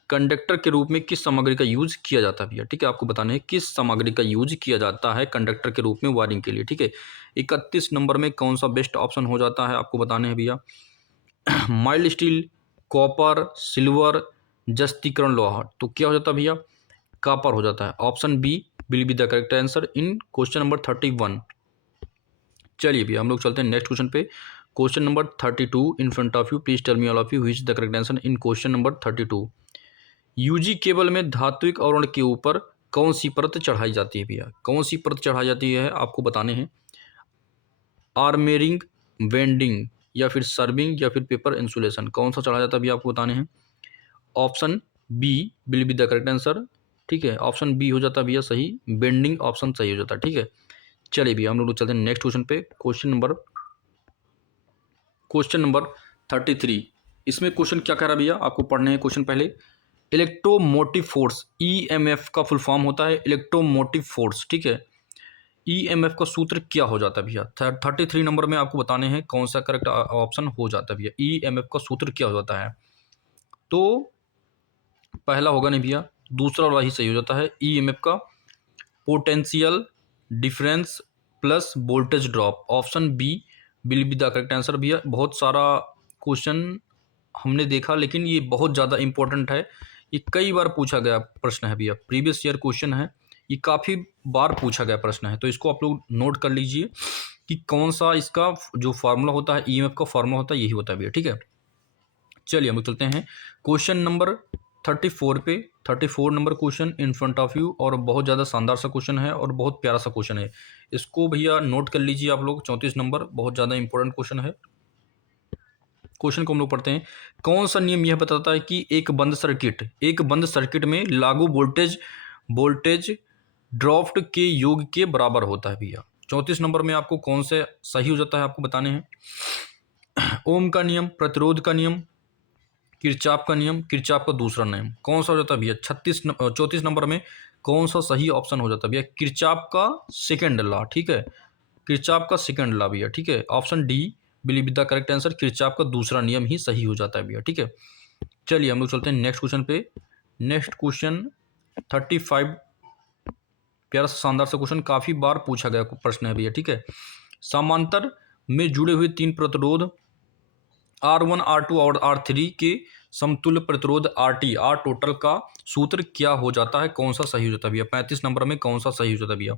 कंडक्टर के रूप में किस सामग्री का यूज किया जाता है भैया, ठीक है। आपको बताना है किस सामग्री का यूज किया जाता है कंडक्टर के रूप में वायरिंग के लिए, ठीक है। 31 नंबर में कौन सा बेस्ट ऑप्शन हो जाता है आपको बताने हैं भैया। माइल्ड स्टील, कॉपर, सिल्वर, जस्तीकरण लोहा। तो क्या हो जाता है भैया? कॉपर हो जाता है। Option B will be the correct answer in question number 31। चलिए भैया हम लोग चलते हैं नेक्स्ट क्वेश्चन पे। Question number 32 in front of you, please tell me all of you which is the correct answer in question number 32। UG cable में धात्विक आवरण के ऊपर कौन सी परत चढ़ाई जाती है भैया? कौन सी परत चढ़ाई जाती है आपको बताने हैं। आर्मेरिंग, वेंडिंग या फिर सर्विंग या फिर पेपर इंसुलेशन, कौन सा चढ़ाया जाता है भैया आपको बताने हैं। Option B will be the correct answer ठीक है, ऑप्शन बी हो जाता है भैया सही, बेंडिंग ऑप्शन सही हो जाता है। ठीक है, चलिए भैया हम लोग चलते हैं नेक्स्ट क्वेश्चन पे। Question number 33। इसमें क्वेश्चन क्या कह रहा है भैया, आपको पढ़ने हैं क्वेश्चन पहले। इलेक्ट्रोमोटिव फोर्स, ईएमएफ का फुल फॉर्म होता है इलेक्ट्रोमोटिव फोर्स। ठीक है, ईएमएफ का सूत्र क्या हो जाता है भैया, 33 नंबर में आपको बताने हैं कौन सा करेक्ट ऑप्शन हो जाता है भैया। ईएमएफ का सूत्र क्या हो जाता है, तो पहला होगा नहीं भैया, दूसरा वाला ही सही हो जाता है। ईएमएफ का potential difference plus voltage drop, option B will be the correct answer भैया। बहुत सारा क्वेश्चन हमने देखा, लेकिन ये बहुत ज़्यादा इंपॉर्टेंट है, ये कई बार पूछा गया प्रश्न है भैया, प्रीवियस ईयर क्वेश्चन है, ये काफ़ी बार पूछा गया प्रश्न है, तो इसको आप लोग नोट कर लीजिए कि कौन सा इसका जो फार्मूला होता है, ईएमएफ का फार्मूला होता है, यही होता है भैया। ठीक है, चलिए हम लोग चलते हैं क्वेश्चन नंबर 34 पे। 34 number question in front of you, और बहुत ज़्यादा शानदार सा क्वेश्चन है और बहुत प्यारा सा क्वेश्चन है, इसको भैया नोट कर लीजिए आप लोग। 34 नंबर बहुत ज़्यादा इंपॉर्टेंट क्वेश्चन है। क्वेश्चन को हम लोग पढ़ते हैं। कौन सा नियम यह बताता है कि एक बंद सर्किट में लागू वोल्टेज ड्रॉफ्ट के योग के बराबर होता है भैया। 34 नंबर में आपको कौन से सही हो जाता है आपको बताने हैं। ओम का नियम, प्रतिरोध का नियम, किरचॉफ का नियम, किरचॉफ का दूसरा नियम, कौन सा हो जाता है भैया 34 नंबर में कौन सा सही ऑप्शन हो जाता है भैया, किरचॉफ का सेकंड लॉ। ठीक है, किरचॉफ का सेकंड लॉ भैया। ठीक है, ऑप्शन डी बिलीव द करेक्ट आंसर, किरचॉफ का दूसरा नियम ही सही हो जाता है भैया। ठीक है, चलिए हम लोग चलते हैं नेक्स्ट क्वेश्चन पे। नेक्स्ट क्वेश्चन 35, प्यारा सा शानदार सा क्वेश्चन, काफ़ी बार पूछा गया प्रश्न है भैया। ठीक है, समांतर में जुड़े हुए 3 प्रतिरोध R1, R2 और R3 के समतुल्य प्रतिरोध RT, R टोटल का सूत्र क्या हो जाता है, कौन सा सही हो जाता है भैया। 35 नंबर में कौन सा सही हो जाता है भैया,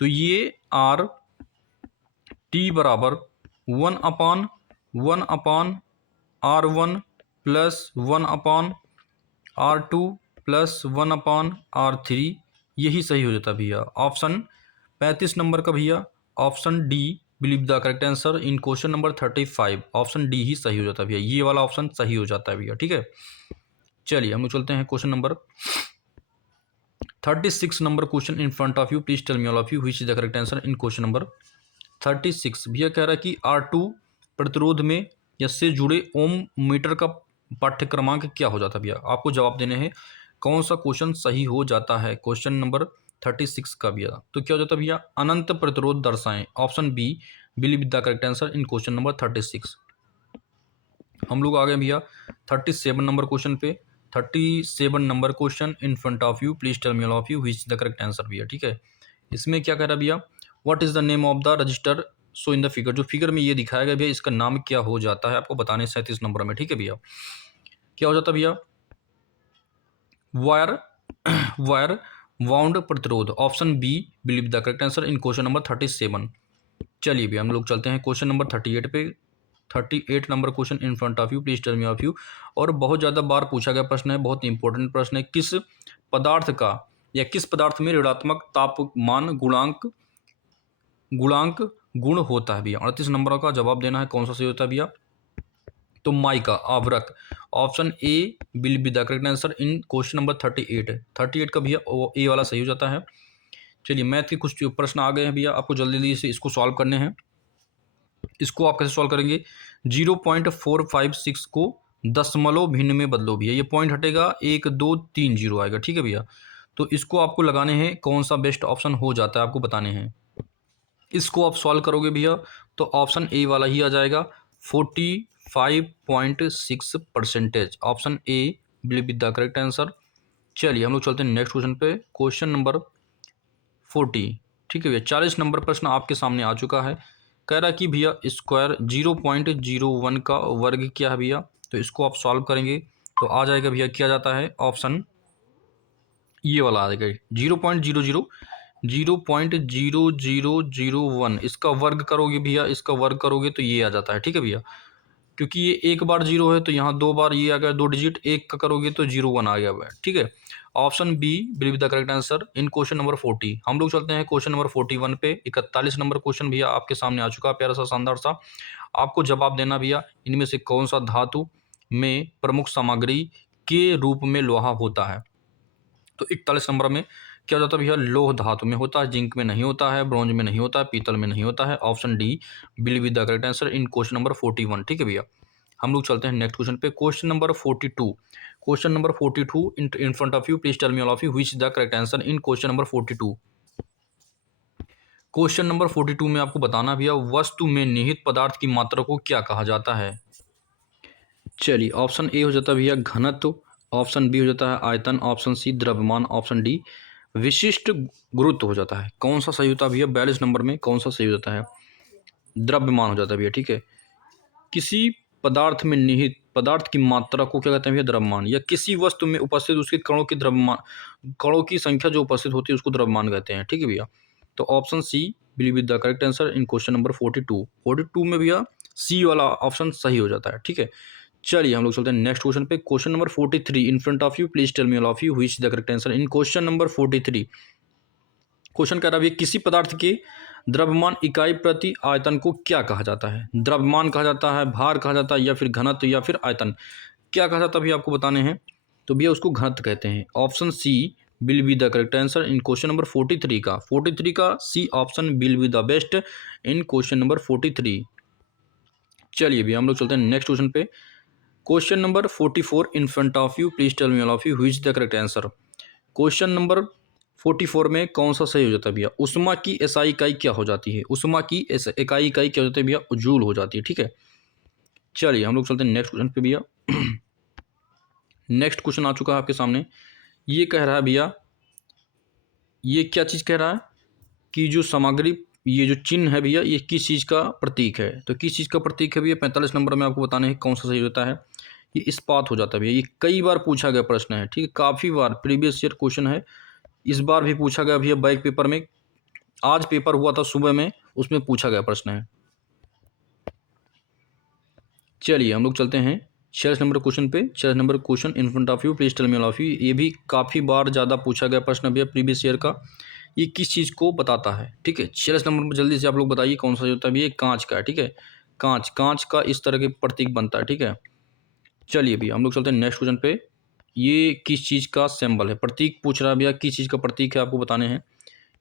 तो ये RT बराबर 1/1 R1 plus 1/R2 plus 1/R3, यही सही हो जाता है भैया। ऑप्शन 35 नंबर का भैया, ऑप्शन डी बिलीव the correct answer in question number 35, option D ही सही हो जाता है भैया, ये वाला ऑप्शन सही हो जाता है भैया। ठीक है, चलिए हम लोग चलते हैं question number 36 number question in front of you, please tell me all of you which is the correct answer in question number 36। भैया कह रहा है कि R2 प्रतिरोध में या से जुड़े ओम मीटर का पाठ्य क्रमांक क्या हो जाता है भैया, आपको जवाब देने हैं कौन सा क्वेश्चन सही हो जाता है क्वेश्चन नंबर 36 का भैया। तो क्या हो जाता है भैया, अनंत प्रतिरोध दर्शाएं, option B believe the correct answer in question number 36। हम लोग आ गए भैया 37 नंबर क्वेश्चन पे। 37 number question in front of you, please tell me all of you which the correct answer भैया। ठीक है, इसमें क्या कह रहा है भैया, what is the name of the register so in the figure, जो फिगर में ये दिखाया गया भैया इसका नाम क्या हो जाता है आपको बताने 37 नंबर में। ठीक है भैया, क्या हो जाता है भैया, वायर वायर वाउंड प्रतिरोध, option B believe the correct answer in question number 37। चलिए भैया हम लोग चलते हैं क्वेश्चन नंबर 38 पे। 38 number question in front of you, please tell me of you, और बहुत ज़्यादा बार पूछा गया प्रश्न है, बहुत इंपॉर्टेंट प्रश्न है। किस पदार्थ में ऋणात्मक तापमान गुणांक गुण होता है भैया। 38 नंबर का जवाब देना है कौन सा सही होता है भैया, तो माइका, आवरक, option A will be the correct answer in question number 38 का भैया ए वाला सही हो जाता है। चलिए मैथ के कुछ प्रश्न आ गए हैं भैया, आपको जल्दी जल्दी से इसको सॉल्व करने हैं। इसको आप कैसे सॉल्व करेंगे, 0.456 को दशमलव भिन्न में बदलो भैया, ये पॉइंट हटेगा 1 2 3 0 आएगा। ठीक है भैया, तो इसको आपको लगाने हैं कौन सा बेस्ट ऑप्शन हो जाता है आपको बताने हैं। इसको आप सॉल्व करोगे भैया तो ऑप्शन ए वाला ही आ जाएगा, 45.6%, option A will be the correct answer. चलिए हम लोग चलते हैं नेक्स्ट क्वेश्चन पे, क्वेश्चन नंबर 40। ठीक है भैया, 40 नंबर प्रश्न आपके सामने आ चुका है। कह रहा है कि भैया स्क्वायर 0.01 का वर्ग क्या है भैया, तो इसको आप सॉल्व करेंगे तो आ जाएगा भैया, क्या जाता है ऑप्शन ये वाला आ जाएगा, 0.0001, इसका वर्ग करोगे भैया, इसका वर्ग करोगे तो ये आ जाता है। ठीक है भैया, क्योंकि ये एक बार 0 है तो यहाँ 2 बार ये आ गया, 2 डिजिट, एक का करोगे तो 01 आ गया। ठीक है, option B believe the correct answer in question number 40। हम लोग चलते हैं क्वेश्चन नंबर 41 पे। 41 नंबर क्वेश्चन भैया आपके सामने आ चुका है, प्यारा सा शानदार सा, आपको जवाब देना भैया इनमें से कौन सा धातु में प्रमुख सामग्री के रूप में लोहा होता है। तो 41 नंबर में क्या हो जाता है भैया, लौह धातु में होता है, जिंक में नहीं होता है, ब्रॉन्ज में नहीं होता है, पीतल में नहीं होता है। Option D will be the correct answer in question number 41। ठीक है भैया, हम लोग चलते हैं नेक्स्ट क्वेश्चन पे। Question number 42, question number 42 in front of you, please tell me all of you which is the correct answer in question number 42। Question number 42 में आपको बताना भैया, वस्तु में निहित पदार्थ की मात्रा को क्या कहा जाता है। चलिए, ऑप्शन ए हो जाता है भैया घनत्व, ऑप्शन बी हो जाता है आयतन, ऑप्शन सी द्रव्यमान, ऑप्शन डी विशिष्ट गुरुत्व हो जाता है। कौन सा सही होता है भैया, 42 नंबर में कौन सा सही हो जाता है, द्रव्यमान हो जाता है भैया। ठीक है, किसी पदार्थ में निहित पदार्थ की मात्रा को क्या कहते हैं भैया, द्रव्यमान, या किसी वस्तु में उपस्थित उसके कणों की द्रव्यमान, कणों की संख्या जो उपस्थित होती है उसको द्रव्यमान कहते हैं। ठीक है भैया, तो option C will be the correct answer in question number 42 में भैया सी वाला ऑप्शन सही हो जाता है। ठीक है, चलिए हम लोग चलते हैं नेक्स्ट क्वेश्चन पे। Question number 43 in front of you, please tell me all of you which is the correct answer in question number 43। Question कह रहा है किसी पदार्थ के द्रव्यमान इकाई प्रति आयतन को क्या कहा जाता है। द्रव्यमान कहा जाता है, भार कहा जाता है, या फिर घनत्व, या फिर आयतन, क्या कहा जाता है भैया आपको बताने हैं। तो भैया उसको घनत्व कहते हैं। Option C will be the correct answer in question number 43 का C option will be the best in question number 43। चलिए भैया हम लोग चलते हैं नेक्स्ट क्वेश्चन पे। Question number 44 in front of you, please tell me all of you which is the correct answer. Question number 44 में कौन सा सही हो जाता है भैया, उष्मा की एसआई इकाई क्या हो जाती है, उष्मा की इकाई क्या हो जाती है भैया, जूल हो जाती है। ठीक है, चलिए हम लोग चलते हैं नेक्स्ट क्वेश्चन पे भैया। नेक्स्ट क्वेश्चन आ चुका है आपके सामने। ये कह रहा है भैया, ये क्या चीज़ कह रहा है कि जो सामग्री, ये जो चिन्ह है भैया, ये किस चीज़ का प्रतीक है। तो किस चीज़ का प्रतीक है भैया, 45 नंबर में आपको बताना है कौन सा सही होता है। ये इस्पात हो जाता है भैया, ये कई बार पूछा गया प्रश्न है। ठीक है, काफ़ी बार प्रीवियस ईयर क्वेश्चन है, इस बार भी पूछा गया भैया बैक पेपर में, आज पेपर हुआ था सुबह में, उसमें पूछा गया प्रश्न है। चलिए हम लोग चलते हैं 46 नंबर क्वेश्चन पे। 46 number question in front of you, please tell me all of you. ये भी काफ़ी बार ज़्यादा पूछा गया प्रश्न भैया प्रीवियस ईयर का। ये किस चीज़ को बताता है। ठीक है, 46 नंबर में जल्दी से आप लोग बताइए कौन सा होता है भैया, कांच का है। ठीक है, कांच का इस तरह के प्रतीक बनता है। ठीक है, चलिए भैया हम लोग चलते हैं नेक्स्ट क्वेश्चन पे। ये किस चीज़ का सिंबल है, प्रतीक पूछ रहा है भैया, किस चीज़ का प्रतीक है आपको बताने हैं।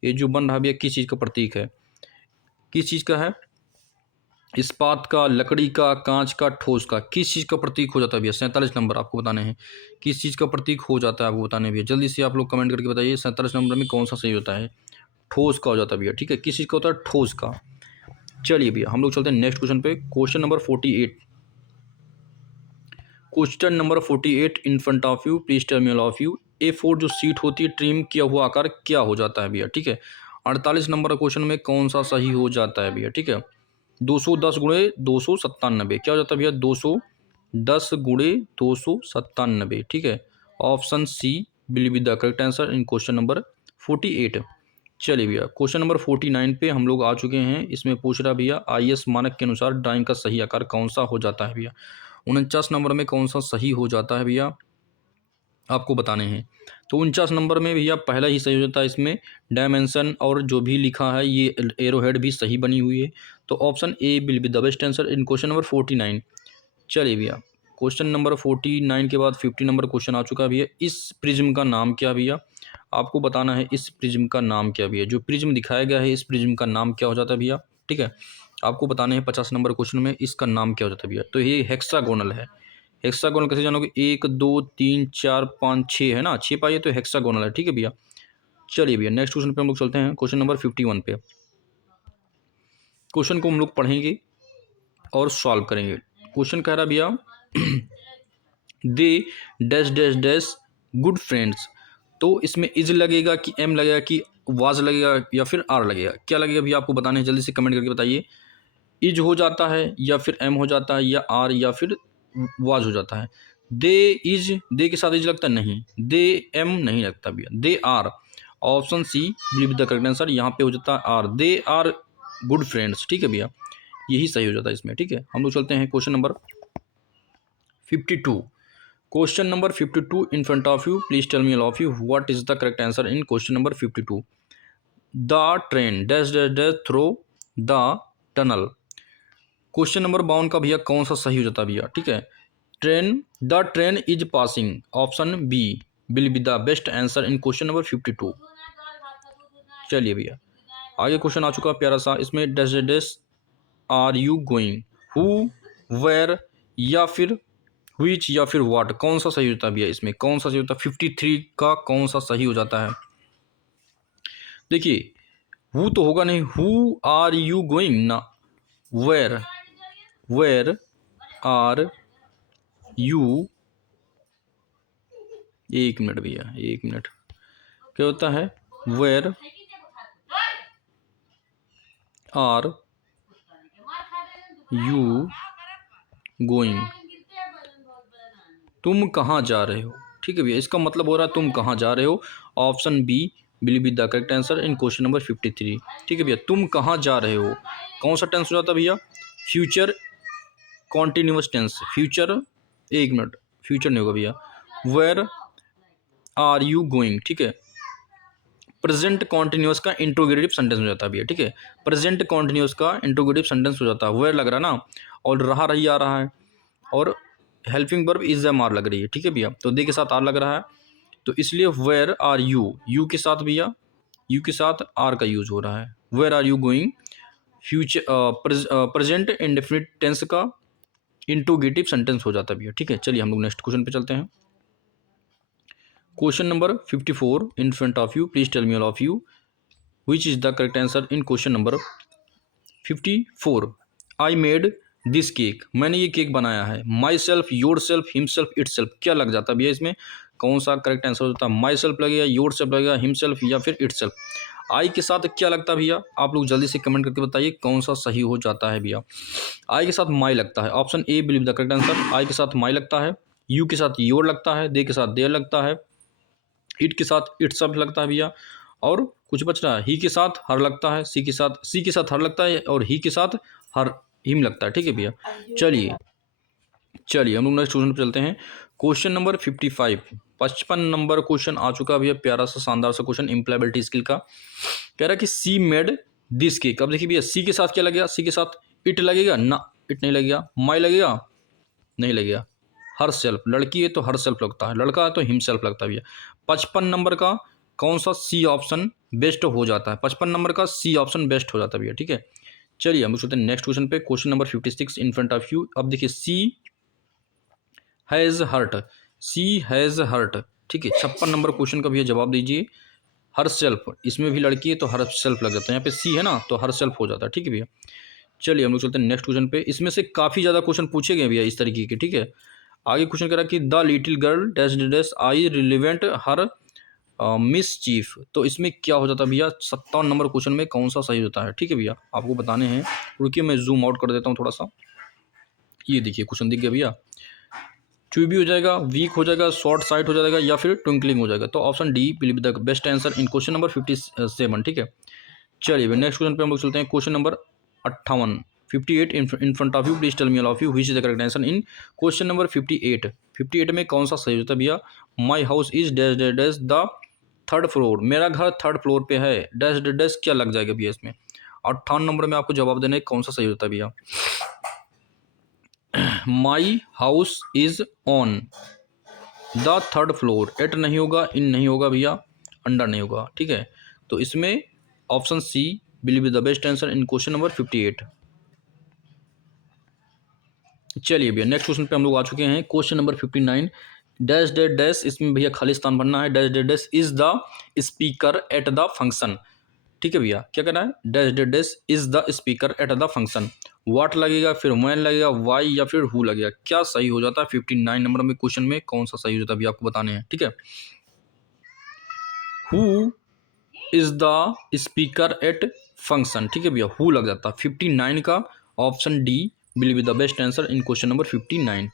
ये जो बन रहा है भैया किस चीज़ का प्रतीक है, किस चीज़ का है, इस्पात का, लकड़ी का, कांच का, ठोस का, किस चीज़ का प्रतीक हो जाता है भैया। 47 नंबर आपको बताने हैं किस चीज़ का प्रतीक हो जाता है आपको बताने भैया, जल्दी से आप लोग कमेंट करके बताइए 47 नंबर में कौन सा सही होता है। ठोस का हो जाता है भैया। ठीक है, किस चीज़ का होता है, ठोस का। चलिए भैया हम लोग चलते हैं नेक्स्ट क्वेश्चन पे। Question number 48, question number 48 in front of you, please tell me all of you. A4 जो सीट होती है, ट्रिम किया हुआ आकार क्या हो जाता है भैया। ठीक है, 48 नंबर क्वेश्चन में कौन सा सही हो जाता है भैया। ठीक है, 210 गुणे 297 क्या हो जाता है भैया, 210 गुणे 297। ठीक है, option C will be the correct answer in question number 48। चलिए भैया क्वेश्चन नंबर 49 पे हम लोग आ चुके हैं। इसमें पूछ रहा भैया IS मानक के अनुसार ड्राइंग का सही आकार कौन सा हो जाता है भैया। 49 नंबर में कौन सा सही हो जाता है भैया आपको बताने हैं। तो 49 नंबर में भैया पहला ही सही हो जाता है, इसमें डायमेंशन और जो भी लिखा है ये एरो हेड भी सही बनी हुई है। तो option A will be the best answer in question number 49। चलिए भैया क्वेश्चन नंबर 49 के बाद 50 नंबर क्वेश्चन आ चुका है भैया। इस प्रिज्म का नाम क्या भैया, आपको बताना है इस प्रिज्म का नाम क्या भैया, जो प्रिज्म दिखाया गया है इस प्रिज्म का नाम क्या हो जाता है भैया। ठीक है, आपको बताने हैं 50 नंबर क्वेश्चन में इसका नाम क्या हो जाता है भैया। तो ये हेक्सागोनल है। हेक्सागोनल कैसे जानोगे, 1 2 3 4 5 6 है ना, 6 पाइए तो हेक्सागोनल है। ठीक है भैया, चलिए भैया नेक्स्ट क्वेश्चन पे हम लोग चलते हैं। क्वेश्चन नंबर 51 पे क्वेश्चन को हम लोग पढ़ेंगे और सॉल्व करेंगे। क्वेश्चन कह रहा भैया they dash dash dash good friends. तो इसमें इज लगेगा कि एम लगेगा कि वाज लगेगा या फिर आर लगेगा, क्या लगेगा भैया आपको बताने हैं, जल्दी से कमेंट करके बताइए। इज हो जाता है या फिर एम हो जाता है या आर या फिर वाज हो जाता है। दे इज, दे के साथ इज लगता है, नहीं। दे एम नहीं लगता भैया, they are. Option C will be the correct answer, यहाँ पे हो जाता है are, they are good friends. ठीक है भैया, यही सही हो जाता है इसमें। ठीक है, हम लोग चलते हैं question number 52। Question number 52 in front of you, please tell me all of you what is the correct answer in question number 52। The train dash dash dash through the tunnel. Question number 52 का भैया कौन सा सही हो जाता है भैया। ठीक है, train, the train is passing, option B will be the best answer in question number 52। चलिए भैया आगे क्वेश्चन आ चुका प्यारा सा, इसमें dash are you going, who, where या फिर व्हिच या फिर व्हाट, कौन सा सही होता है भैया, इसमें कौन सा सही होता है, 53 का कौन सा सही हो जाता है। देखिए हु तो होगा नहीं, हु आर यू गोइंग ना, वेयर आर यू, एक मिनट भैया एक मिनट, क्या होता है, वेयर आर यू गोइंग, तुम कहाँ जा रहे हो। ठीक है भैया, इसका मतलब हो रहा है तुम कहाँ जा रहे हो। Option B will be the correct answer in question number 53। ठीक है भैया, तुम कहाँ जा रहे हो, कौन सा टेंस हो जाता है भैया, फ्यूचर कॉन्टिन्यूस टेंस, फ्यूचर, एक मिनट, फ्यूचर नहीं होगा भैया, वेयर आर यू गोइंग। ठीक है, प्रेजेंट कॉन्टिन्यूस का इंट्रोगेटिव सेंटेंस हो जाता है भैया। ठीक है, प्रेजेंट कॉन्टिन्यूस का इंट्रोगेटिव सेंटेंस हो जाता है, वेयर लग रहा है ना, और रहा रही आ रहा है, और helping verb is am are लग रही है। ठीक है भैया, तो दे के साथ आर लग रहा है, तो इसलिए वेयर आर यू, यू के साथ भैया, यू के साथ आर का यूज हो रहा है, where are you going, future present indefinite tense का इंट्रोगेटिव सेंटेंस हो जाता है भैया। ठीक है, चलिए हम लोग नेक्स्ट क्वेश्चन पे चलते हैं। Question number 54 in front of you, please tell me all of you which is the correct answer in question number 54। I made this cake, मैंने ये केक बनाया है। Myself, yourself, himself, itself, क्या लग जाता है भैया इसमें, कौन सा करेक्ट आंसर होता है, माई सेल्फ लगेगा, योर सेल्फ लगेगा, हिमसेल्फ या फिर इट सेल्फ। आई के साथ क्या लगता है भैया, आप लोग जल्दी से कमेंट करके बताइए कौन सा सही हो जाता है भैया। आई के साथ माई लगता है, ऑप्शन ए बिलीव द करेक्ट आंसर, आई के साथ माई लगता है, यू के साथ योर लगता है, दे के साथ देयर लगता है, इट के साथ इट सब लगता है भैया, और कुछ बच रहा है, ही के साथ हर लगता है, सी के साथ हर लगता है, और ही के साथ हर हिम लगता है। ठीक है भैया, चलिए हम लोग नेक्स्ट क्वेश्चन पर चलते हैं। क्वेश्चन नंबर 55, 55 नंबर क्वेश्चन आ चुका है भैया, प्यारा सा शानदार सा क्वेश्चन इम्प्लॉयबिलिटी स्किल का। कह रहा है कि सी मेड दिस केक, अब देखिए भैया सी के साथ क्या लगेगा, सी के साथ इट लगेगा ना, इट नहीं लगेगा, माई लगेगा नहीं लगेगा, हर सेल्फ, लड़की है तो हर सेल्फ लगता है, लड़का है तो हिम सेल्फ लगता है भैया। 55 नंबर का कौन सा सी ऑप्शन बेस्ट हो जाता है, 55 नंबर का सी ऑप्शन बेस्ट हो जाता है भैया। ठीक है, चलिए हम चलते हैं नेक्स्ट क्वेश्चन पे। Question number 56 in front of you. अब देखिए she has hurt, she has hurt. ठीक है, 56 नंबर क्वेश्चन का भैया जवाब दीजिए। हर सेल्फ, इसमें भी लड़की है तो हर सेल्फ लग जाता है, यहाँ पे सी है ना तो हर सेल्फ हो जाता है। ठीक है भैया, चलिए हम लोग चलते हैं नेक्स्ट क्वेश्चन पे। इसमें से काफ़ी ज़्यादा क्वेश्चन पूछे गए भैया इस तरीके के। ठीक है, आगे क्वेश्चन कह रहा है कि the little girl dash dash I relevant her miss chief, तो इसमें क्या हो जाता है भैया, 57 नंबर क्वेश्चन में कौन सा सही होता है। ठीक है भैया, आपको बताने हैं, रुकिए मैं जूम आउट कर देता हूँ थोड़ा सा। ये देखिए क्वेश्चन दिख गया भैया, चूबी हो जाएगा, वीक हो जाएगा, शॉर्ट साइट हो जाएगा या फिर ट्विंकलिंग हो जाएगा, तो option D will be the best answer in question number 57। ठीक है, चलिए नेक्स्ट क्वेश्चन पे हम लोग चलते हैं। Question number 58, 58 in front of you, please tell me all of you which is the correct answer in question number 58। 58 में कौन सा सही होता है भैया, my house is dash dash dash the third floor, मेरा घर थर्ड फ्लोर पे है, डैश डैश डैश क्या लग जाएगा भैया इसमें। 58 नंबर में आपको जवाब देना है कौन सा सही होता है भैया। My house is on the third floor, at नहीं होगा, इन नहीं होगा भैया, अंडर नहीं होगा। ठीक है, तो इसमें option C will be the best answer in question number 58। चलिए भैया नेक्स्ट क्वेश्चन पे हम लोग आ चुके हैं। Question number 59, dash dash dash, इसमें भैया खाली स्थान भरना है, dash dash dash is the speaker at the function. ठीक है भैया, क्या करना है, dash dash dash is the speaker at the function, what लगेगा, फिर व्हेन लगेगा, वाई या फिर हु लगेगा, क्या सही हो जाता है 59 नंबर में क्वेश्चन में कौन सा सही हो जाता है भैया आपको बताने हैं। ठीक है, who is the speaker at function. ठीक है भैया, हु लग जाता है 59 का, option D will be the best answer in question number 59।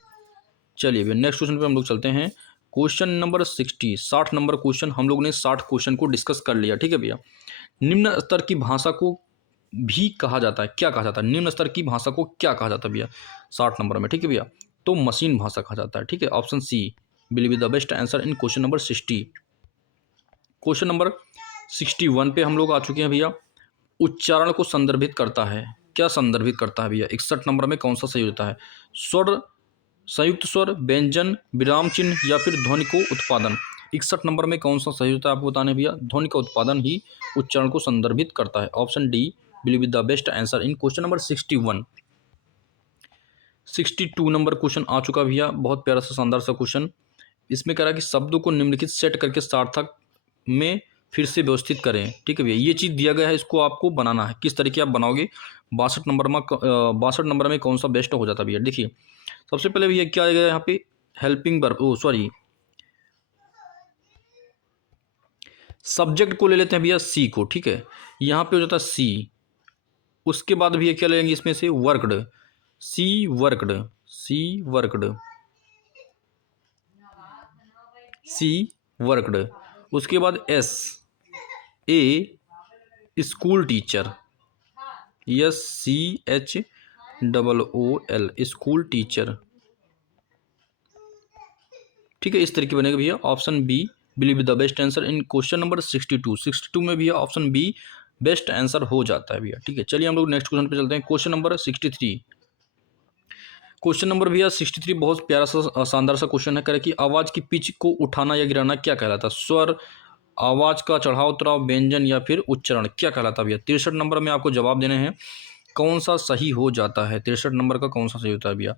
चलिए भैया नेक्स्ट क्वेश्चन पे हम लोग चलते हैं। क्वेश्चन नंबर 60, 60 नंबर क्वेश्चन, हम लोग ने 60 क्वेश्चन को डिस्कस कर लिया। ठीक है भैया, निम्न स्तर की भाषा को भी कहा जाता है, क्या कहा जाता है, निम्न स्तर की भाषा को क्या कहा जाता है भैया 60 नंबर में। ठीक है भैया, तो मशीन भाषा कहा जाता है। ठीक है, option C will be the best answer in question number 60। Question number 61 पे हम लोग आ चुके हैं भैया, उच्चारण को संदर्भित करता है, क्या संदर्भित करता है भैया, 61 नंबर में कौन सा सही होता है, स्वर, संयुक्त स्वर, व्यंजन, विराम चिन्ह या फिर ध्वनि को उत्पादन, 61 नंबर में कौन सा सही होता है आपको बताने भैया। ध्वनि का उत्पादन ही उच्चारण को संदर्भित करता है। Option D will be the best answer in question number 61। 62 number question आ चुका भैया, बहुत प्यारा सा शानदार सा क्वेश्चन। इसमें कह रहा है कि शब्दों को निम्नलिखित सेट करके सार्थक में फिर से व्यवस्थित करें। ठीक है भैया, ये चीज़ दिया गया है, इसको आपको बनाना है। किस तरीके आप बनाओगे। 62 नंबर में कौन सा बेस्ट हो जाता है भैया। देखिए सबसे पहले भैया क्या आएगा यहाँ पे, हेल्पिंग वर्ब, सॉरी सब्जेक्ट को ले लेते हैं भैया सी को। ठीक है, यहाँ पे हो जाता है सी। उसके बाद भैया क्या लेंगे इसमें से, worked, she worked, she worked, she worked. उसके बाद as, a school teacher, S C H double O L, school teacher. ठीक है, इस तरीके बनेगा भैया। Option B will be the best answer in question number 62। 62 में भैया ऑप्शन बी बेस्ट आंसर हो जाता है भैया। ठीक है, चलिए हम लोग नेक्स्ट क्वेश्चन पे चलते हैं। Question number 63। क्वेश्चन नंबर भैया 63 बहुत प्यारा सा शानदार सा क्वेश्चन है। कह रहा है कि आवाज़ की पिच को उठाना या गिराना क्या कहलाता है। स्वर, आवाज़ का चढ़ाव उतराव, व्यंजन या फिर उच्चारण क्या कहलाता है भैया। 63 नंबर में आपको जवाब देने हैं कौन सा सही हो जाता है। 63 नंबर का कौन सा सही होता है भैया।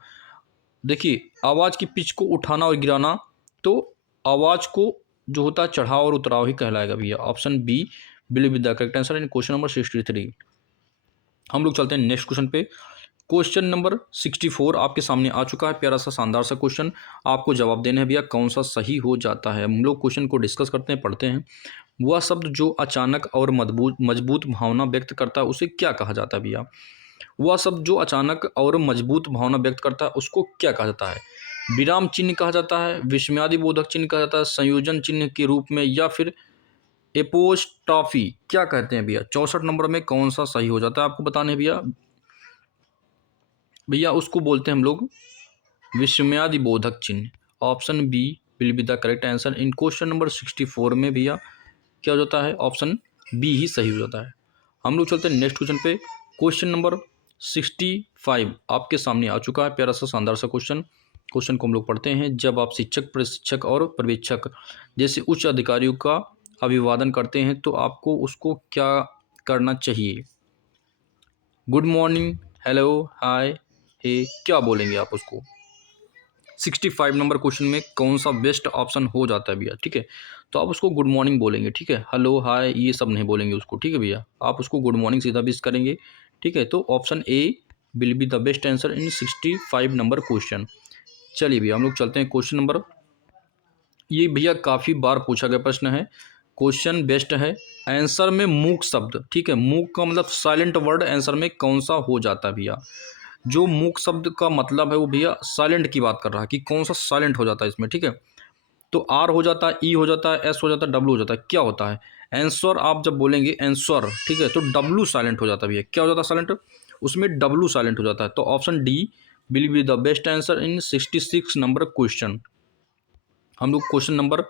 देखिए आवाज़ की पिच को उठाना और गिराना, तो आवाज़ को जो होता है चढ़ाव और उतराव ही कहलाएगा भैया। Option B will be the correct answer in question number 63। हम लोग चलते हैं नेक्स्ट क्वेश्चन पे। क्वेश्चन नंबर 64 आपके सामने आ चुका है, प्यारा सा शानदार सा क्वेश्चन। आपको जवाब देना है भैया कौन सा सही हो जाता है। हम लोग क्वेश्चन को डिस्कस करते हैं, पढ़ते हैं। वह शब्द जो अचानक और मजबूत भावना व्यक्त करता है उसे क्या कहा जाता है भैया। वह शब्द जो अचानक और मजबूत भावना व्यक्त करता है उसको क्या कहा जाता है। विराम चिन्ह कहा जाता है, विस्मयादि बोधक चिन्ह कहा जाता है, संयोजन चिन्ह के रूप में, या फिर एपोस्ट्रॉफी क्या कहते हैं भैया। 64 नंबर में कौन सा सही हो जाता है आपको बताने भैया। भैया उसको बोलते हैं हम लोग विस्मयादि बोधक चिन्ह। Option B will be the correct answer in question number 64 में भैया क्या हो जाता है, ऑप्शन बी ही सही हो जाता है। हम लोग चलते हैं नेक्स्ट क्वेश्चन पे। क्वेश्चन नंबर 65 आपके सामने आ चुका है, प्यारा सा शानदार सा क्वेश्चन। क्वेश्चन को हम लोग पढ़ते हैं। जब आप शिक्षक, प्रशिक्षक और पर्यवेक्षक जैसे उच्च अधिकारियों का अभिवादन करते हैं तो आपको उसको क्या करना चाहिए। गुड मॉर्निंग, हेलो, हाय, हे, क्या बोलेंगे आप उसको। 65 नंबर क्वेश्चन में कौन सा बेस्ट ऑप्शन हो जाता है भैया। ठीक है, तो आप उसको गुड मॉर्निंग बोलेंगे। ठीक है, हेलो, हाय ये सब नहीं बोलेंगे उसको। ठीक है भैया, आप उसको गुड मॉर्निंग सीधा विश करेंगे। ठीक है, तो option A will be the best answer in 65 number question. चलिए भैया हम लोग चलते हैं क्वेश्चन नंबर, ये भैया काफ़ी बार पूछा गया प्रश्न है, क्वेश्चन बेस्ट है। आंसर में मूक शब्द, ठीक है, मूक का मतलब साइलेंट वर्ड, आंसर में कौन सा हो जाता है भैया। जो मूक शब्द का मतलब है वो भैया साइलेंट की बात कर रहा है कि कौन सा साइलेंट हो जाता है इसमें। ठीक है, तो आर हो जाता है, ई हो जाता है, एस हो जाता है, डब्ल्यू हो जाता है। क्या होता है आंसर, आप जब बोलेंगे आंसर, ठीक है, तो डब्ल्यू साइलेंट हो जाता है भैया। क्या हो जाता है साइलेंट, उसमें डब्ल्यू साइलेंट हो जाता है। तो option D will be the best answer in 66 number question. हम लोग क्वेश्चन नंबर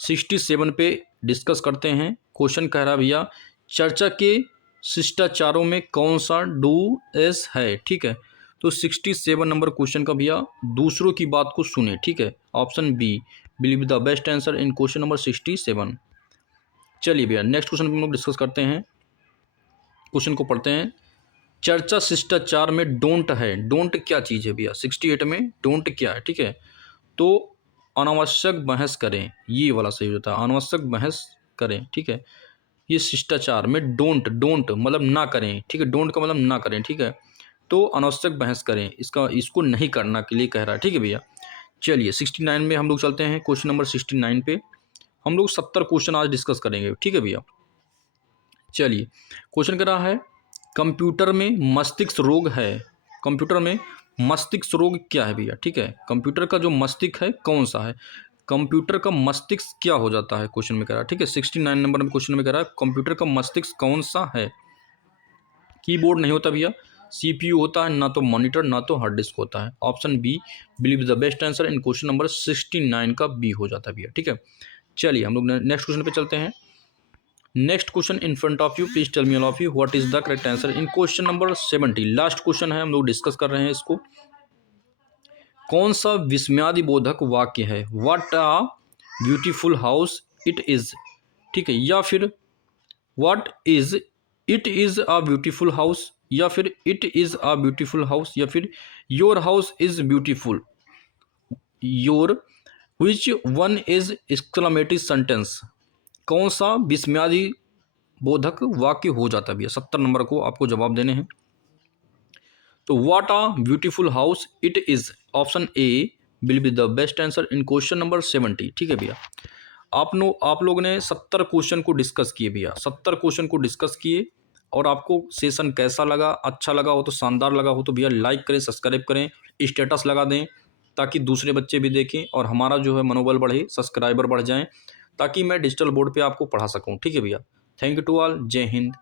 67 पे डिस्कस करते हैं। क्वेश्चन कह रहा भैया चर्चा के शिष्टाचारों में कौन सा डू एस है। ठीक है, तो 67 नंबर क्वेश्चन का भैया दूसरों की बात को सुने। ठीक है, option B will be the best answer in question number 67। चलिए भैया नेक्स्ट क्वेश्चन हम लोग डिस्कस करते हैं, क्वेश्चन को पढ़ते हैं। चर्चा शिष्टाचार में डोंट है, डोंट क्या चीज़ है भैया। 68 में डोंट क्या है। ठीक है, तो अनावश्यक बहस करें, ये वाला सही होता है, अनावश्यक बहस करें। ठीक है, ये शिष्टाचार में डोंट, डोंट मतलब ना करें। ठीक है, डोंट का मतलब ना करें। ठीक है, तो अनावश्यक बहस करें, इसको नहीं करना के लिए कह रहा है। ठीक है भैया, चलिए 69 में हम लोग चलते हैं। क्वेश्चन नंबर 69 पे हम लोग 70 क्वेश्चन आज डिस्कस करेंगे। ठीक है भैया, चलिए क्वेश्चन कर रहा है कंप्यूटर में मस्तिष्क रोग है, कंप्यूटर में मस्तिष्क रोग क्या है भैया। ठीक है, कंप्यूटर का जो मस्तिष्क है कौन सा है, कंप्यूटर का मस्तिष्क क्या हो जाता है क्वेश्चन में कह रहा है। ठीक है, 69 नंबर में क्वेश्चन में कह रहा है कंप्यूटर का मस्तिष्क कौन सा है। कीबोर्ड नहीं होता भैया, सीपीयू होता है, ना तो मॉनिटर ना तो हार्ड डिस्क होता है। Option B believe the best answer in question number 69 का बी हो जाता है भैया। ठीक है, चलिए हम लोग नेक्स्ट क्वेश्चन पे चलते हैं। Next question in front of you, please tell me all of you what is the correct answer in question number 70। Last question है, हम लोग डिस्कस कर रहे हैं इसको। कौन सा विस्मयादि बोधक वाक्य है, what beautiful house it is, ठीक है, या फिर what is it is a beautiful house, या फिर it is a beautiful house, या फिर your house is beautiful, your, which one is exclamatory sentence, कौन सा विस्मयादि बोधक वाक्य हो जाता है भैया। 70 नंबर को आपको जवाब देने हैं। तो what a beautiful house it is, option A will be the best answer in question number 70, ठीक है भैया। आप लोग ने 70 क्वेश्चन को डिस्कस किए भैया, 70 क्वेश्चन को डिस्कस किए, और आपको सेशन कैसा लगा, अच्छा लगा हो तो, शानदार लगा हो तो भैया लाइक करें, सब्सक्राइब करें, स्टेटस लगा दें, ताकि दूसरे बच्चे भी देखें और हमारा जो है मनोबल बढ़े, सब्सक्राइबर बढ़ जाएं, ताकि मैं डिजिटल बोर्ड पे आपको पढ़ा सकूं, ठीक है भैया। थैंक यू टू ऑल, जय हिंद।